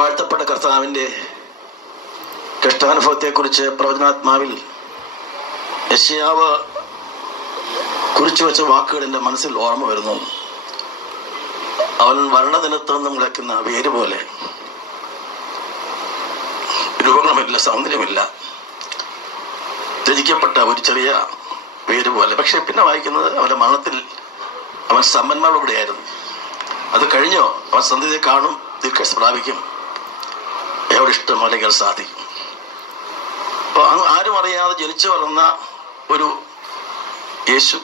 വാഴ്ത്തപ്പെട്ട കർത്താവിൻ്റെ കഷ്ടാനുഭവത്തെക്കുറിച്ച് പ്രവചനാത്മാവിൽ യെശയ്യാവ് കുറിച്ചു വെച്ച വാക്കുകൾ എൻ്റെ മനസ്സിൽ ഓർമ്മ വരുന്നു. അവൻ വർണ്ണദിനത്തിൽ നിന്നും മുളയ്ക്കുന്ന വേര് പോലെ, രൂപങ്ങളുമില്ല, സൗന്ദര്യമില്ല, ത്യജിക്കപ്പെട്ട ഒരു ചെറിയ വേര് പോലെ. പക്ഷെ പിന്നെ വായിക്കുന്നത് അവൻ്റെ മരണത്തിൽ അവൻ സമ്പന്മാരോടെയായിരുന്നു. അത് കഴിഞ്ഞോ അവൻ സന്ധ്യയെ കാണും, ദീർഘായുസ്സ് പ്രാപിക്കും, എവിടെ ഇഷ്ടം അല്ലെങ്കിൽ സാധിക്കും. അപ്പോൾ ആരും അറിയാതെ ജനിച്ചു വളർന്ന ഒരു യേശു,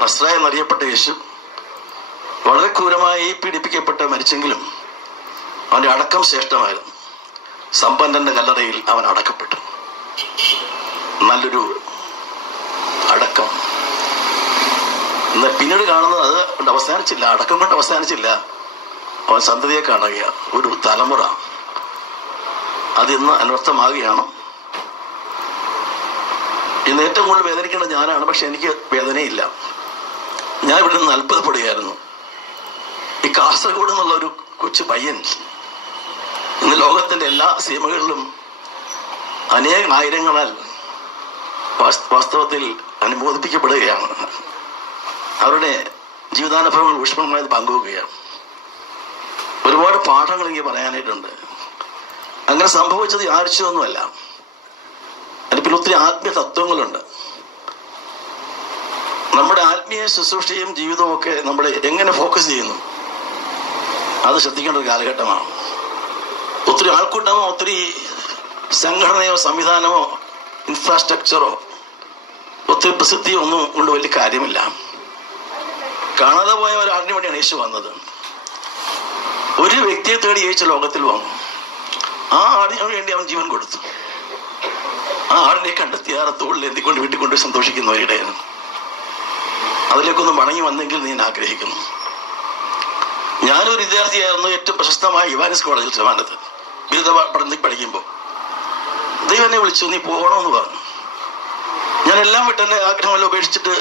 നസ്രായ എന്നറിയപ്പെട്ട യേശു, വളരെ ക്രൂരമായി പീഡിപ്പിക്കപ്പെട്ട് മരിച്ചെങ്കിലും അവൻ്റെ അടക്കം ശ്രേഷ്ഠമായിരുന്നു. സമ്പന്നന്റെ കല്ലറയിൽ അവൻ അടക്കപ്പെട്ടു. നല്ലൊരു അടക്കം. പിന്നീട് കാണുന്നത് അത് കൊണ്ട് അവസാനിച്ചില്ല, അടക്കം കൊണ്ട് അവസാനിച്ചില്ല. അവൻ സന്തതിയെ കാണുക, ഒരു തലമുറ അതിന്ന് അനർത്ഥമാകുകയാണ്. ഇന്ന് ഏറ്റവും കൂടുതൽ വേദനിക്കേണ്ടത് ഞാനാണ്, പക്ഷെ എനിക്ക് വേദനയില്ല. ഞാൻ ഇവിടെ നിന്ന് അത്ഭുതപ്പെടുകയായിരുന്നു. ഈ കാസർഗോഡ് എന്നുള്ള ഒരു കൊച്ചു പയ്യൻ ഇന്ന് ലോകത്തിന്റെ എല്ലാ സീമകളിലും അനേകം ആയിരങ്ങളാൽ വാസ്തവത്തിൽ അനുമോദിപ്പിക്കപ്പെടുകയാണ്. അവരുടെ ജീവിതാനുഭവങ്ങൾ ഊഷ്മളമായത് പങ്കുവെക്കുകയാണ്. ഒരുപാട് പാഠങ്ങൾ എനിക്ക് പറയാനായിട്ടുണ്ട്. അങ്ങനെ സംഭവിച്ചത് യാദൃച്ഛികമൊന്നുമല്ല. അതിൽ ഒത്തിരി ആത്മീയ തത്വങ്ങളുണ്ട്. നമ്മുടെ ആത്മീയ ശുശ്രൂഷയും ജീവിതവും ഒക്കെ നമ്മൾ എങ്ങനെ ഫോക്കസ് ചെയ്യുന്നു, അത് ശ്രദ്ധിക്കേണ്ട ഒരു കാലഘട്ടമാണ്. ഒത്തിരി ആൾക്കൂട്ടമോ ഒത്തിരി സംഘടനയോ സംവിധാനമോ ഇൻഫ്രാസ്ട്രക്ചറോ ഒത്തിരി പ്രസിദ്ധിയോ ഒന്നും കൊണ്ട് വലിയ കാര്യമില്ല. കാണാതെ പോയ ഒരാളിന് വേണ്ടിയാണ് യേശു വന്നത്. ഒരു വ്യക്തിയെ തേടി യേശു ലോകത്തിൽ വന്നു. ആ ആടിന് വേണ്ടി അവൻ ജീവൻ കൊടുത്തു. ആ ആടിനെ കണ്ടെത്തി ആ തോളിൽ എന്തിക്കൊണ്ട് വീട്ടിൽ കൊണ്ട് സന്തോഷിക്കുന്നവരുടെയാണ്. അതിലേക്കൊന്ന് മടങ്ങി വന്നെങ്കിൽ നീ ആഗ്രഹിക്കുന്നു. ഞാനൊരു വിദ്യാർത്ഥിയായിരുന്നു. ഏറ്റവും പ്രശസ്തമായ യുവാനിസ് കോളേജിൽ ട്രിവാൻഡ്രത്ത് ബിരുദ പഠനത്തിൽ പഠിക്കുമ്പോൾ ദൈവം എന്നെ വിളിച്ചു, നീ പോകണമെന്ന് പറഞ്ഞു. ഞാൻ എല്ലാം വിട്ട് എൻ്റെ ആഗ്രഹമെല്ലാം ഉപേക്ഷിച്ചിട്ട്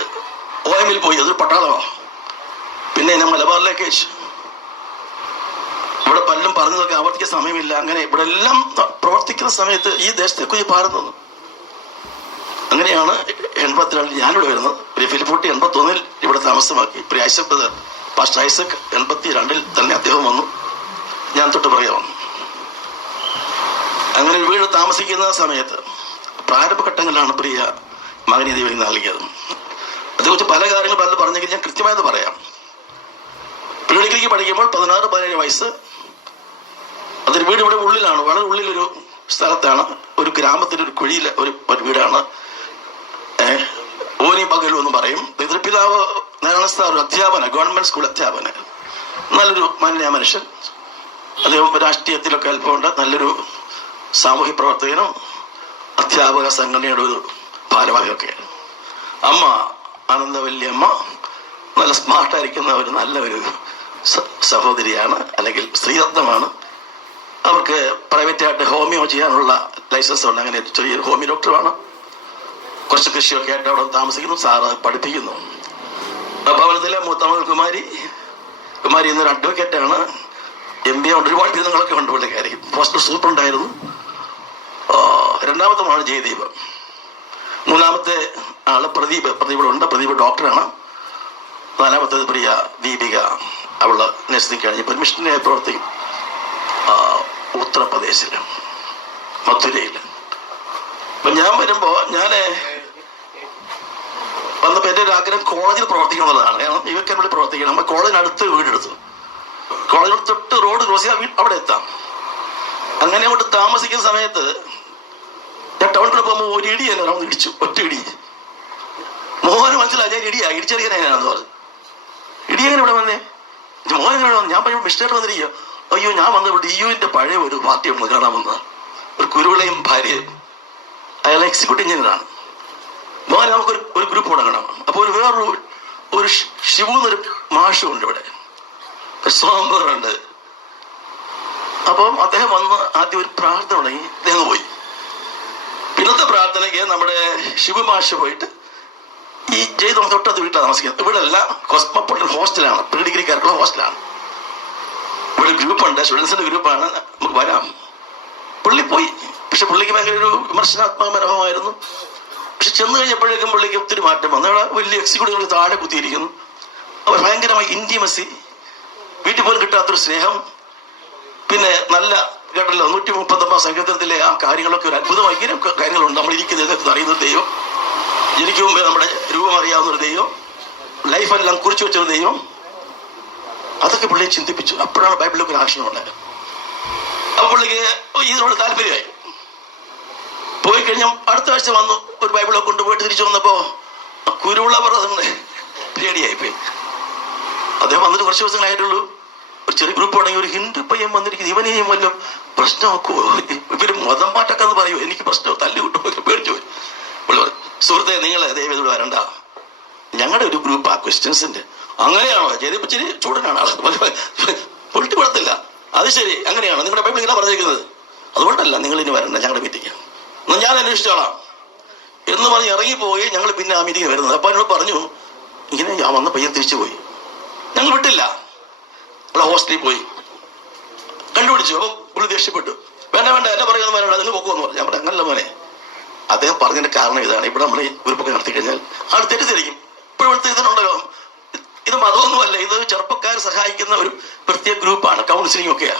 OM-ൽ പോയി. അതൊരു പട്ടാളമാണ്. പിന്നെ എന്നെ മലബാറിലേക്ക് അയച്ചു. ഇവിടെ പലരും പറഞ്ഞതൊക്കെ ആവർത്തിക്കാൻ സമയമില്ല. അങ്ങനെ ഇവിടെ എല്ലാം പ്രവർത്തിക്കുന്ന സമയത്ത് ഈ ദേശത്തെക്കുറിച്ച് പാടുന്നത്. അങ്ങനെയാണ് 82 ഞാനിവിടെ വരുന്നത്. ഫിലിപ്പോട്ടി 81 ഇവിടെ താമസമാക്കി. പാസ്റ്റർ ഐസക് 82 തന്നെ അദ്ദേഹം വന്നു. ഞാൻ തൊട്ട് പറയാൻ വന്നു. അങ്ങനെ വീട് താമസിക്കുന്ന സമയത്ത് പ്രാരംഭഘട്ടങ്ങളിലാണ് പ്രിയ മകനെ ദൈവം നൽകിയത്. അതേക്കുറിച്ച് പല കാര്യങ്ങൾ പലരും പറഞ്ഞെങ്കിൽ ഞാൻ കൃത്യമായത് പറയാം. പ്രീ ഡിഗ്രിക്ക് പഠിക്കുമ്പോൾ 16-17 വയസ്സ്. അതൊരു വീട് ഇവിടെ ഉള്ളിലാണ്, വളരെ ഉള്ളിലൊരു സ്ഥലത്താണ്. ഒരു ഗ്രാമത്തിൻ്റെ ഒരു കുഴിയിൽ ഒരു വീടാണ്. ഓനി പകലും എന്ന് പറയും. പിതൃപിതാവ് നാരായണ ഒരു അധ്യാപന, ഗവൺമെന്റ് സ്കൂൾ അധ്യാപന, നല്ലൊരു മാന്യ മനുഷ്യൻ. അദ്ദേഹം രാഷ്ട്രീയത്തിലൊക്കെ അല്പമുണ്ട്. നല്ലൊരു സാമൂഹ്യ പ്രവർത്തകനും അധ്യാപക സംഘടനയുടെ ഒരു ഭാരവാഹിയൊക്കെയാണ്. അമ്മ ആനന്ദവല്യമ്മ നല്ല സ്മാർട്ടായിരിക്കുന്ന ഒരു നല്ലൊരു സഹോദരിയാണ്, അല്ലെങ്കിൽ സ്ത്രീരത്നമാണ്. അവർക്ക് പ്രൈവറ്റായിട്ട് ഹോമിയോ ചെയ്യാനുള്ള ലൈസൻസ് ഉണ്ട്. അങ്ങനെ ചെറിയൊരു ഹോമിയോ ഡോക്ടറുമാണ്. കുറച്ച് കൃഷിയൊക്കെ ആയിട്ട് അവിടെ താമസിക്കുന്നു. സാറ് പഠിപ്പിക്കുന്നു. ഭവനത്തിലെ മൂത്ത മകൾ കുമാരി എന്നൊരു അഡ്വക്കേറ്റാണ്. MBA ഉണ്ട്. ഒരുപാട് ബിരുദങ്ങളൊക്കെ ഉണ്ട് പുള്ളിക്കാരി. പോസ്റ്റൽ സൂപ്രണ്ടായിരുന്നു. രണ്ടാമത്തെ മകൾ ജയദീപ്. മൂന്നാമത്തെ ആള് പ്രദീപ് ഉണ്ട്. പ്രദീപ് ഡോക്ടറാണ്. നാലാമത്തേത് പ്രിയ ദീപിക. അവള് നഴ്സിംഗ് കഴിഞ്ഞ് പെർമിഷനെ പ്രവർത്തിക്കും ഉത്തർപ്രദേശിൽ, മഥുരയിൽ. അപ്പൊ ഞാൻ വരുമ്പോ വന്നപ്പോ എൻ്റെ ഒരു ആഗ്രഹം കോളേജിൽ പ്രവർത്തിക്കണം എന്നുള്ളതാണ്. കാരണം ഇവയ്ക്ക് ഇവിടെ പ്രവർത്തിക്കണം. നമ്മൾ കോളേജിനടുത്ത് വീടെടുത്തു. കോളേജിൽ തൊട്ട് റോഡ് ക്രോസ് ചെയ്യാൻ അവിടെ എത്താം. അങ്ങനെ അങ്ങോട്ട് താമസിക്കുന്ന സമയത്ത് ഞാൻ ടൗണിൽ പോകുമ്പോൾ ഒരു ഇടി തന്നെ ഒന്ന് ഇടിച്ചു. ഒറ്റ ഇടി. മോഹന് മനസ്സിലായി ഞാൻ ഇടിച്ചറിയാനാണെന്ന് പറഞ്ഞു. ഇടി എങ്ങനെ ഇവിടെ വന്നേ? മോഹൻ എങ്ങനെ വന്നു? ഞാൻ പറയുമ്പോൾ മിസ്റ്റേറ്റ് വന്നിരിക്കുക. അയ്യോ, ഞാൻ വന്ന് ഇവിടെ DU-ന്റെ പഴയ ഒരു പാർട്ടി ഒന്ന് കാണാൻ വന്ന ഒരു കുരുവിളയും ഭാര്യയും. അയാൾ എക്സിക്യൂട്ടീവ് എഞ്ചിനീയറാണ്. മോഹൻ നമുക്കൊരു ഗ്രൂപ്പ് തുടങ്ങണം. അപ്പോൾ വേറൊരു ഷിബു എന്നൊരു മാഷുണ്ട് ഇവിടെ, സോമ്പറുണ്ട്. അപ്പം അദ്ദേഹം വന്ന് ആദ്യം ഒരു പ്രാർത്ഥന തുടങ്ങി. അദ്ദേഹം പോയി. പിന്നത്തെ പ്രാർത്ഥനയ്ക്ക് നമ്മുടെ ഷിബു മാഷ് പോയിട്ട് ഈ ജയ്തോം തൊട്ടത് വീട്ടിലാണ് താമസിക്കുന്നത്. ഇവിടെ എല്ലാം കോസ്മോപൊളിറ്റൻ ഹോസ്റ്റലാണ്. പ്രീ ഡിഗ്രിക്കാർക്കുള്ള ഹോസ്റ്റലാണ്. ഇവിടെ നമ്മുടെ ഗ്രൂപ്പുണ്ട്, സ്റ്റുഡൻസിന്റെ ഗ്രൂപ്പാണ്, നമുക്ക് വരാം. പുള്ളി പോയി. പക്ഷെ പുള്ളിക്ക് ഭയങ്കര ഒരു വിമർശനാത്മക മനോഹരമായിരുന്നു. പക്ഷെ ചെന്ന് കഴിഞ്ഞപ്പോഴേക്കും പുള്ളിക്ക് ഒത്തിരി മാറ്റം വന്നു. അവിടെ വലിയ എക്സിക്യൂട്ടീവുകൾ താഴെ കുത്തിയിരിക്കുന്നു. അവർ ഭയങ്കരമായി ഇന്റിമസി, വീട്ടിൽ പോലും കിട്ടാത്തൊരു സ്നേഹം. പിന്നെ നല്ല കേട്ടല്ലോ 139 സങ്കീർത്തനത്തിലെ ആ കാര്യങ്ങളൊക്കെ ഒരു അത്ഭുതമായി. ഇങ്ങനെ കാര്യങ്ങളുണ്ട്. നമ്മൾ ഇരിക്കുന്നത് അറിയുന്ന ദൈവം, ജനിക്കും മുമ്പേ നമ്മുടെ രൂപം അറിയാവുന്നൊരു ദൈവം, ലൈഫെല്ലാം കുറിച്ചു വെച്ചൊരു ദൈവം. അതൊക്കെ പുള്ളിയെ ചിന്തിപ്പിച്ചു. അപ്പോഴാണ് ബൈബിളിലൊക്കെ ഒരു ആക്ഷൻ ഉണ്ടായത്. അപ്പൊ പുള്ളിക്ക് ഇതിനോട് താല്പര്യമായി. പോയി കഴിഞ്ഞാൽ അടുത്ത ആഴ്ച വന്നു, ഒരു ബൈബിളൊക്കെ കൊണ്ടുപോയിട്ട് തിരിച്ചു വന്നപ്പോ കുരുവിള പറഞ്ഞ പേടിയായിപ്പോയി. അദ്ദേഹം വന്നിട്ട് കുറച്ച് ദിവസങ്ങളായിട്ടുള്ളൂ. ഒരു ചെറിയ ഗ്രൂപ്പ് ആണെങ്കിൽ ഒരു ഹിന്ദു പയ്യൻ വന്നിരിക്കുന്നത്, ഇവനെയും വല്ലതും പ്രശ്നമാക്കുമോ, ഇവര് മതം മാറ്റക്കാന്ന് പറയുമോ, എനിക്ക് പ്രശ്നം തല്ലി കിട്ടുമോ, പേടിച്ചു പോയി. സുഹൃത്തെ, നിങ്ങൾ ദൈവം വരണ്ട, ഞങ്ങളുടെ ഒരു ഗ്രൂപ്പാ ക്രിസ്ത്യൻസിന്റെ. അങ്ങനെയാണോ? ചെയ്തിപ്പിച്ചിരി ചൂടനാണ് ആള്, പൊളിട്ടി പെടത്തില്ല. അത് ശരി, അങ്ങനെയാണോ? നിങ്ങളുടെ ബൈബിൾ ഇങ്ങനെ പറഞ്ഞിരിക്കുന്നത്? അതുകൊണ്ടല്ല നിങ്ങൾ ഇനി വരണ്ട ഞങ്ങളുടെ മീറ്റിംഗ്, ഞാൻ അന്വേഷിച്ചോളാം എന്ന് പറഞ്ഞ് ഇറങ്ങിപ്പോയി. ഞങ്ങൾ പിന്നെ ആ മീറ്റിംഗ് വരുന്നത്. അപ്പൊ എന്നോട് പറഞ്ഞു, ഇങ്ങനെ ഞാൻ വന്ന പയ്യൻ തിരിച്ചു പോയി. ഞങ്ങൾ വിട്ടില്ല, നമ്മളെ ഹോസ്റ്റലിൽ പോയി കണ്ടുപിടിച്ചു. അപ്പൊ പുള്ളി ദേഷ്യപ്പെട്ടു. വേണ്ട വേണ്ട, എന്നെ പറയുന്നത് വേണ്ട, അതിന് പൊക്കുമെന്ന് പറഞ്ഞു. ഞാൻ പറഞ്ഞു, അങ്ങനല്ല മോനെ, അദ്ദേഹം പറഞ്ഞതിന്റെ കാരണം ഇതാണ്. ഇവിടെ നമ്മൾ ഈ ഗ്രൂപ്പൊക്കെ നടത്തി കഴിഞ്ഞാൽ ആൾ തെറ്റിദ്ധരിക്കും. ഇപ്പോഴും ഇതിനുണ്ടല്ലോ, ഇത് മതമൊന്നുമല്ല, ഇത് ചെറുപ്പക്കാർ സഹായിക്കുന്ന ഒരു പ്രത്യേക ഗ്രൂപ്പാണ്, കൗൺസിലിംഗ് ഒക്കെയാ.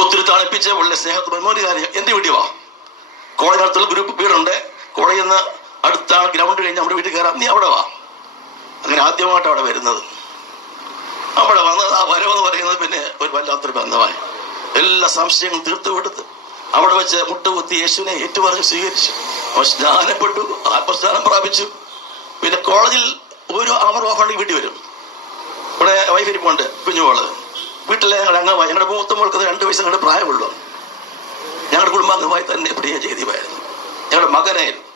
ഒത്തിരി തണുപ്പിച്ച ഉള്ള സ്നേഹത്തിന് ഒരു കാര്യം, എന്റെ വീട്ടിൽ വാ, കോളേജിനടുത്തുള്ള ഗ്രൂപ്പ് വീടുണ്ട്, കോളേജിൽ നിന്ന് അടുത്ത ഗ്രൗണ്ട് കഴിഞ്ഞ് നമ്മുടെ വീട്ടിൽ കയറാം, നീ അവിടെ വാ. അങ്ങനെ ആദ്യമായിട്ട് അവിടെ വരുന്നത്, അവിടെ വന്നത് ആ വരവെന്ന് പറയുന്നത് പിന്നെ ഒരു വല്ലാത്തൊരു ബന്ധമായി. എല്ലാ സംശയങ്ങളും തീർത്തു കൊടുത്ത് അവിടെ വെച്ച് മുട്ടുകുത്തി യേശുവിനെ ഏറ്റുപറഞ്ഞ് സ്വീകരിച്ചു. അവൻ സ്നാനപ്പെട്ടു, ആത്മസ്നാനം പ്രാപിച്ചു. പിന്നെ കോളേജിൽ ഒരു അവർ ഓഫാണെങ്കിൽ വീട്ടിൽ വരും. ഇവിടെ വൈഫിരിപ്പുണ്ട്, കുഞ്ഞുമോള്. വീട്ടിലെ ഞങ്ങളുടെ അംഗമായി, ഞങ്ങളുടെ മൂത്ത മോൾക്ക് 2 വയസ്സ് ഞങ്ങളുടെ പ്രായമുള്ളൂ. ഞങ്ങളുടെ കുടുംബാംഗമായി തന്നെ പ്രിയ ചെയ്തിയായിരുന്നു. ഞങ്ങളുടെ മകനായിരുന്നു,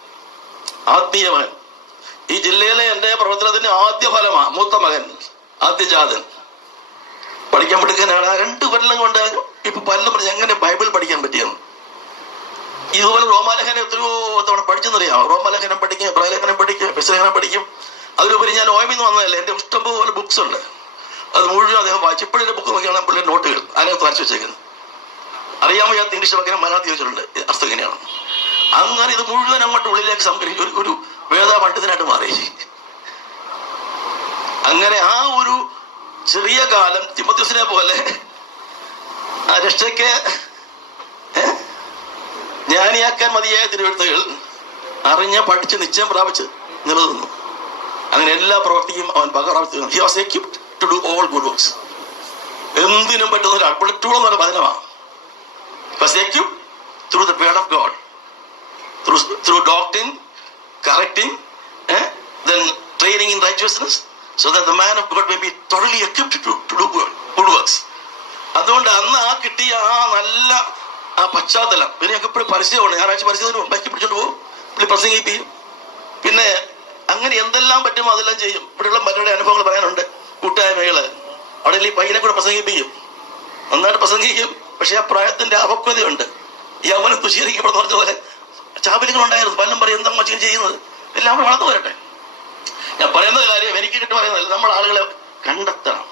ആത്മീയമകൻ. ഈ ജില്ലയിലെ എൻ്റെ പ്രവർത്തനത്തിന് ആദ്യ ഫലമാണ് മൂത്ത മകൻ, ആദ്യജാതൻ. പഠിക്കാൻ പഠിക്കാനാണ്. 2 കൊല്ലം കൊണ്ട് ഇപ്പൊ പലരും പറഞ്ഞ് എങ്ങനെ ബൈബിൾ പഠിക്കാൻ പറ്റിയെന്ന്. ഇതുപോലെ റോമാലേഖനം എത്രയോ തവണ പഠിച്ചെന്നറിയാം. റോമാലേഖനം പഠിക്കും, പ്രലേഖനം പഠിക്കും, വിശലേഖനം പഠിക്കും. അതിലുപരി ഞാൻ ഓമിന്ന് വന്നതല്ലേ, എൻ്റെ ഇഷ്ടംപോലെ ബുക്സ് ഉണ്ട്. അത് മുഴുവൻ അദ്ദേഹം വായിച്ചു. ഇപ്പോഴും ബുക്ക് നോക്കിയാണ് പുള്ളിയുടെ നോട്ടുകൾ അതിനകത്ത് വരച്ചു വെച്ചേക്കുന്നത്. അറിയാൻ വയ്യാത്ത ഇംഗ്ലീഷ് വാക്കിനെ മലയാളത്തിൽ വെച്ചിട്ടുണ്ട്, അർത്ഥം എങ്ങനെയാണ്. അങ്ങനെ ഇത് മുഴുവൻ അങ്ങോട്ട് ഉള്ളിലേക്ക് സംഗ്രഹിക്കും. ഒരു വേദ പണ്ഡിതനായിട്ട് മാറി. അങ്ങനെ ആ ഒരു ചെറിയ കാലം തിമോഥെയോസിനെ പോലെ ആ രക്ഷയ്ക്ക് ജ്ഞാനിയാക്കാൻ മതിയായ തിരുവെഴുത്തുകൾ അറിഞ്ഞ് പഠിച്ച് നിശ്ചയം പ്രാപിച്ച് നിലനിന്നു. അങ്ങനെ എല്ലാ പ്രവർത്തിക്കും അവൻ പകർത്തുന്നു. He was equipped to do all good works. എന്തിനും പറ്റുന്ന ഒരാൾ, ബുള്ളറ്റുകൾ എന്ന് പറഞ്ഞ വചനമാണ്. Was equipped through the word of God, through doctrine, correcting, then training in righteousness, so that the man of God may be thoroughly equipped to do good works. അതുകൊണ്ട് അന്ന് ആ കിട്ടിയ ആ നല്ല ആ പശ്ചാത്തലം, പിന്നെ ഞങ്ങൾക്ക് ഇപ്പോഴും പരസ്യമാണ്. ഞായറാഴ്ച പരസ്യത്തിന് ബൈക്ക് പിടിച്ചോണ്ട് പോകും, പുള്ളി പ്രസംഗിപ്പിക്കും. പിന്നെ അങ്ങനെ എന്തെല്ലാം പറ്റുമോ അതെല്ലാം ചെയ്യും. ഇവിടെയുള്ള പലരുടെ അനുഭവങ്ങൾ പറയാനുണ്ട്. കൂട്ടായ്മകള് അവിടെ ഈ പയ്യനെ കൂടെ പ്രസംഗിപ്പിക്കും, നന്നായിട്ട് പ്രസംഗിക്കും. പക്ഷെ ആ പ്രായത്തിന്റെ അപക്വതയുണ്ട്. ഈ അവനും തുശീലിക്കപ്പെടുന്ന പറഞ്ഞ പോലെ ചാപല്യങ്ങളുണ്ടായിരുന്നു. പലരും പറയും എന്താ മനുഷ്യൻ ചെയ്യുന്നത്, എല്ലാം വളർന്നു വരട്ടെ. ഞാൻ പറയുന്ന കാര്യം എനിക്ക് കിട്ടും പറയുന്നതല്ല, നമ്മൾ ആളുകളെ കണ്ടെത്തണം.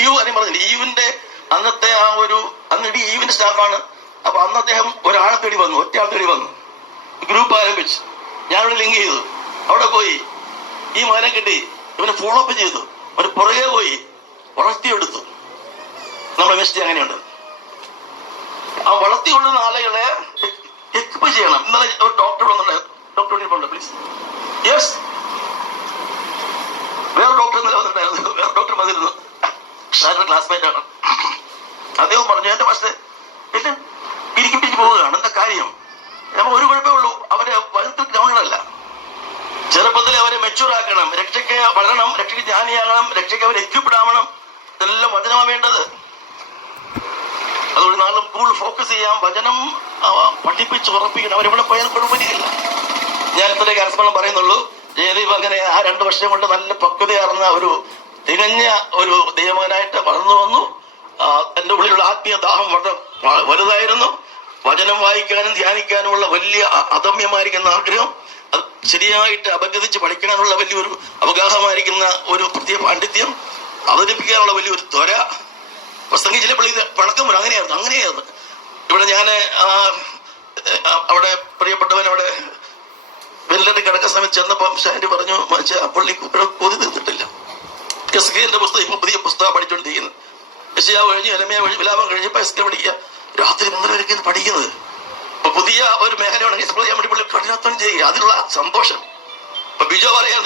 ഈവു കാര്യം പറഞ്ഞില്ല, ഈവിന്റെ അന്നത്തെ ആ ഒരു അന്ന് ഈവിന്റെ സ്റ്റാഫാണ്. അപ്പൊ അന്ന് അദ്ദേഹം ഒരാളെ തേടി വന്നു, ഒറ്റയാൾ തേടി വന്നു, ഗ്രൂപ്പ് ആരംഭിച്ചു. ഞാനിവിടെ ലിങ്ക് ചെയ്തു, അവിടെ പോയി ഈ മകനെ കിട്ടി, ഇവനെ ഫോളോ അപ്പ് ചെയ്തു, അവന് പുറകെ പോയി വളർത്തിയെടുത്തു. നമ്മുടെ മിനിസ്ട്രി അങ്ങനെയുണ്ട്. ആ വളർത്തിക്കൊള്ളുന്ന ആളുകളെ എക്വിപ്പ് ചെയ്യണം. ഇന്നലെ ഒരു ഡോക്ടർ വന്നിട്ടുണ്ട്, ഡോക്ടർ പ്ലീസ്. യെസ്, വേറെ ഡോക്ടർ ഇന്നലെ വന്നിട്ടുണ്ടായിരുന്നു. വേറെ ഡോക്ടർ വന്നിരുന്നു, ഷാരുടെ ക്ലാസ്മേറ്റ് ആണ്. അദ്ദേഹം പറഞ്ഞു, എന്റെ പക്ഷേ എല്ലാം പിരിക്കിപ്പിരിച്ച് പോവുകയാണ്. എന്താ കാര്യം? നമ്മൾ ഒരു കുഴപ്പമേ ഉള്ളൂ, അവരെ വലുത്ത് ഗ്രൗണ്ടുകളല്ല. ചെറുപ്പത്തിൽ അവരെ മെച്ചൂർ ആക്കണം, രക്ഷയ്ക്ക് വളരണം, രക്ഷയ്ക്ക് ജ്ഞാനിയാകണം, രക്ഷയ്ക്ക് അവർ എക്വിപ്ഡ് ആവണം. ഇതെല്ലാം വചനമാണ് വേണ്ടത്. അതുകൊണ്ട് നാളെ കൂടുതൽ ഫോക്കസ് ചെയ്യാം, വചനം പഠിപ്പിച്ച് ഉറപ്പിക്കണം. അവരെവിടെ പോയാൽ കുഴപ്പമില്ല. ഞാൻ ഇത്രയൊക്കെ അനുസ്മരണം പറയുന്നുള്ളൂ. ജയദീപ് അങ്ങനെ ആ 2 വർഷം കൊണ്ട് നല്ല പക്വതയാർന്ന ഒരു തികഞ്ഞ ഒരു ദൈവമകനായിട്ട് വളർന്നു വന്നു. എൻ്റെ ഉള്ളിലുള്ള ആത്മീയ ദാഹം വളരെ വലുതായിരുന്നു. വചനം വായിക്കാനും ധ്യാനിക്കാനുമുള്ള വലിയ അദമ്യമായിരിക്കുന്ന ആഗ്രഹം, അത് ശരിയായിട്ട് അപഗ്രഥിച്ച് പഠിക്കാനുള്ള വലിയൊരു അവഗാഹമായിരിക്കുന്ന ഒരു പ്രത്യേക പാണ്ഡിത്യം, അവതരിപ്പിക്കാനുള്ള വലിയൊരു ത്വര, പ്രസംഗിച്ചില്ല പള്ളി പണക്കം വരും. അങ്ങനെയായിരുന്നു. ഇവിടെ ഞാൻ അവിടെ പ്രിയപ്പെട്ടവൻ അവിടെ വെല്ലറി കിടക്കുന്ന സമയത്ത് ചെന്നപ്പം ഷാൻഡി പറഞ്ഞു, പള്ളി കൊതി തീർന്നിട്ടില്ല. എസ്കേലിന്റെ പുസ്തകം ഇപ്പൊ പുതിയ പുസ്തകം പഠിച്ചുകൊണ്ടിരിക്കുന്നത്. യെശയ്യാവ് കഴിഞ്ഞ് എരമ്യാവ് കഴിഞ്ഞ് വിലാപം കഴിഞ്ഞപ്പോൾ എസ്കേൽ പഠിക്കുക. രാത്രി 3 വരെയൊക്കെ പഠിക്കുന്നത്. അപ്പൊ പുതിയ ഒരു മേഖലയാണെങ്കിൽ എക്സ്പ്ലോർ ചെയ്യാൻ വേണ്ടി പള്ളി കഠിനാധ്വാനം ചെയ്യുക. അതിലുള്ള സന്തോഷം. അപ്പൊ ബിജോ പറയാം,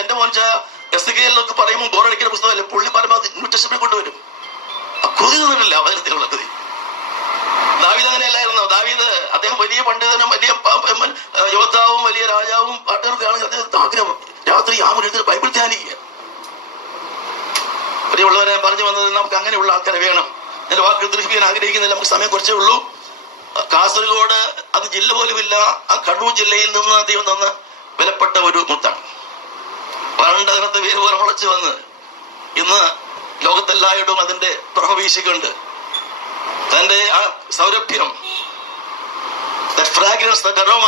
എന്റെ മോൻ എസ്കേലിനൊക്കെ പറയുമ്പോൾ ബോറടിക്കുന്ന പുസ്തകമല്ലേ, പുള്ളി പറയുമ്പോൾ അത് ന്യൂ ടെസ്റ്റമെന്റ് കൊണ്ടുവരും. കൊതി തന്നിട്ടില്ല അവതരത്തിലുള്ള കൊതി. ദാവീദ് അങ്ങനെയല്ലായിരുന്നു. ദാവീദ് അദ്ദേഹം വലിയ പണ്ഡിതനും വലിയ യോദ്ധാവും വലിയ രാജാവും പാട്ടുകാർക്കാണെങ്കിൽ അദ്ദേഹത്തെ ആഗ്രഹം രാത്രി ആമുഖത്തിൽ ബൈബിൾ ധ്യാനിക്കുക. പ്രിയമുള്ളവരെ, പറഞ്ഞു വന്നത് നമുക്ക് അങ്ങനെയുള്ള ആൾക്കാരെ വേണം. എന്റെ വാക്കുകൾ ദൃശ്യിക്കാൻ ആഗ്രഹിക്കുന്നില്ല, നമുക്ക് സമയം കുറച്ചേ ഉള്ളൂ. കാസർഗോഡ് അത് ജില്ല പോലുമില്ല, ആ കണ്ണൂർ ജില്ലയിൽ നിന്ന് ദൈവം തന്ന വിലപ്പെട്ട ഒരു മുത്താണ്. വരണ്ടതിനകത്ത് വേര് പോലെ മുളച്ചു വന്ന് ഇന്ന് ലോകത്തെല്ലായിടും അതിന്റെ പ്രഭ വീശിക്കൊണ്ട് തന്റെ ആ സൗരഭ്യം, fragrance, aroma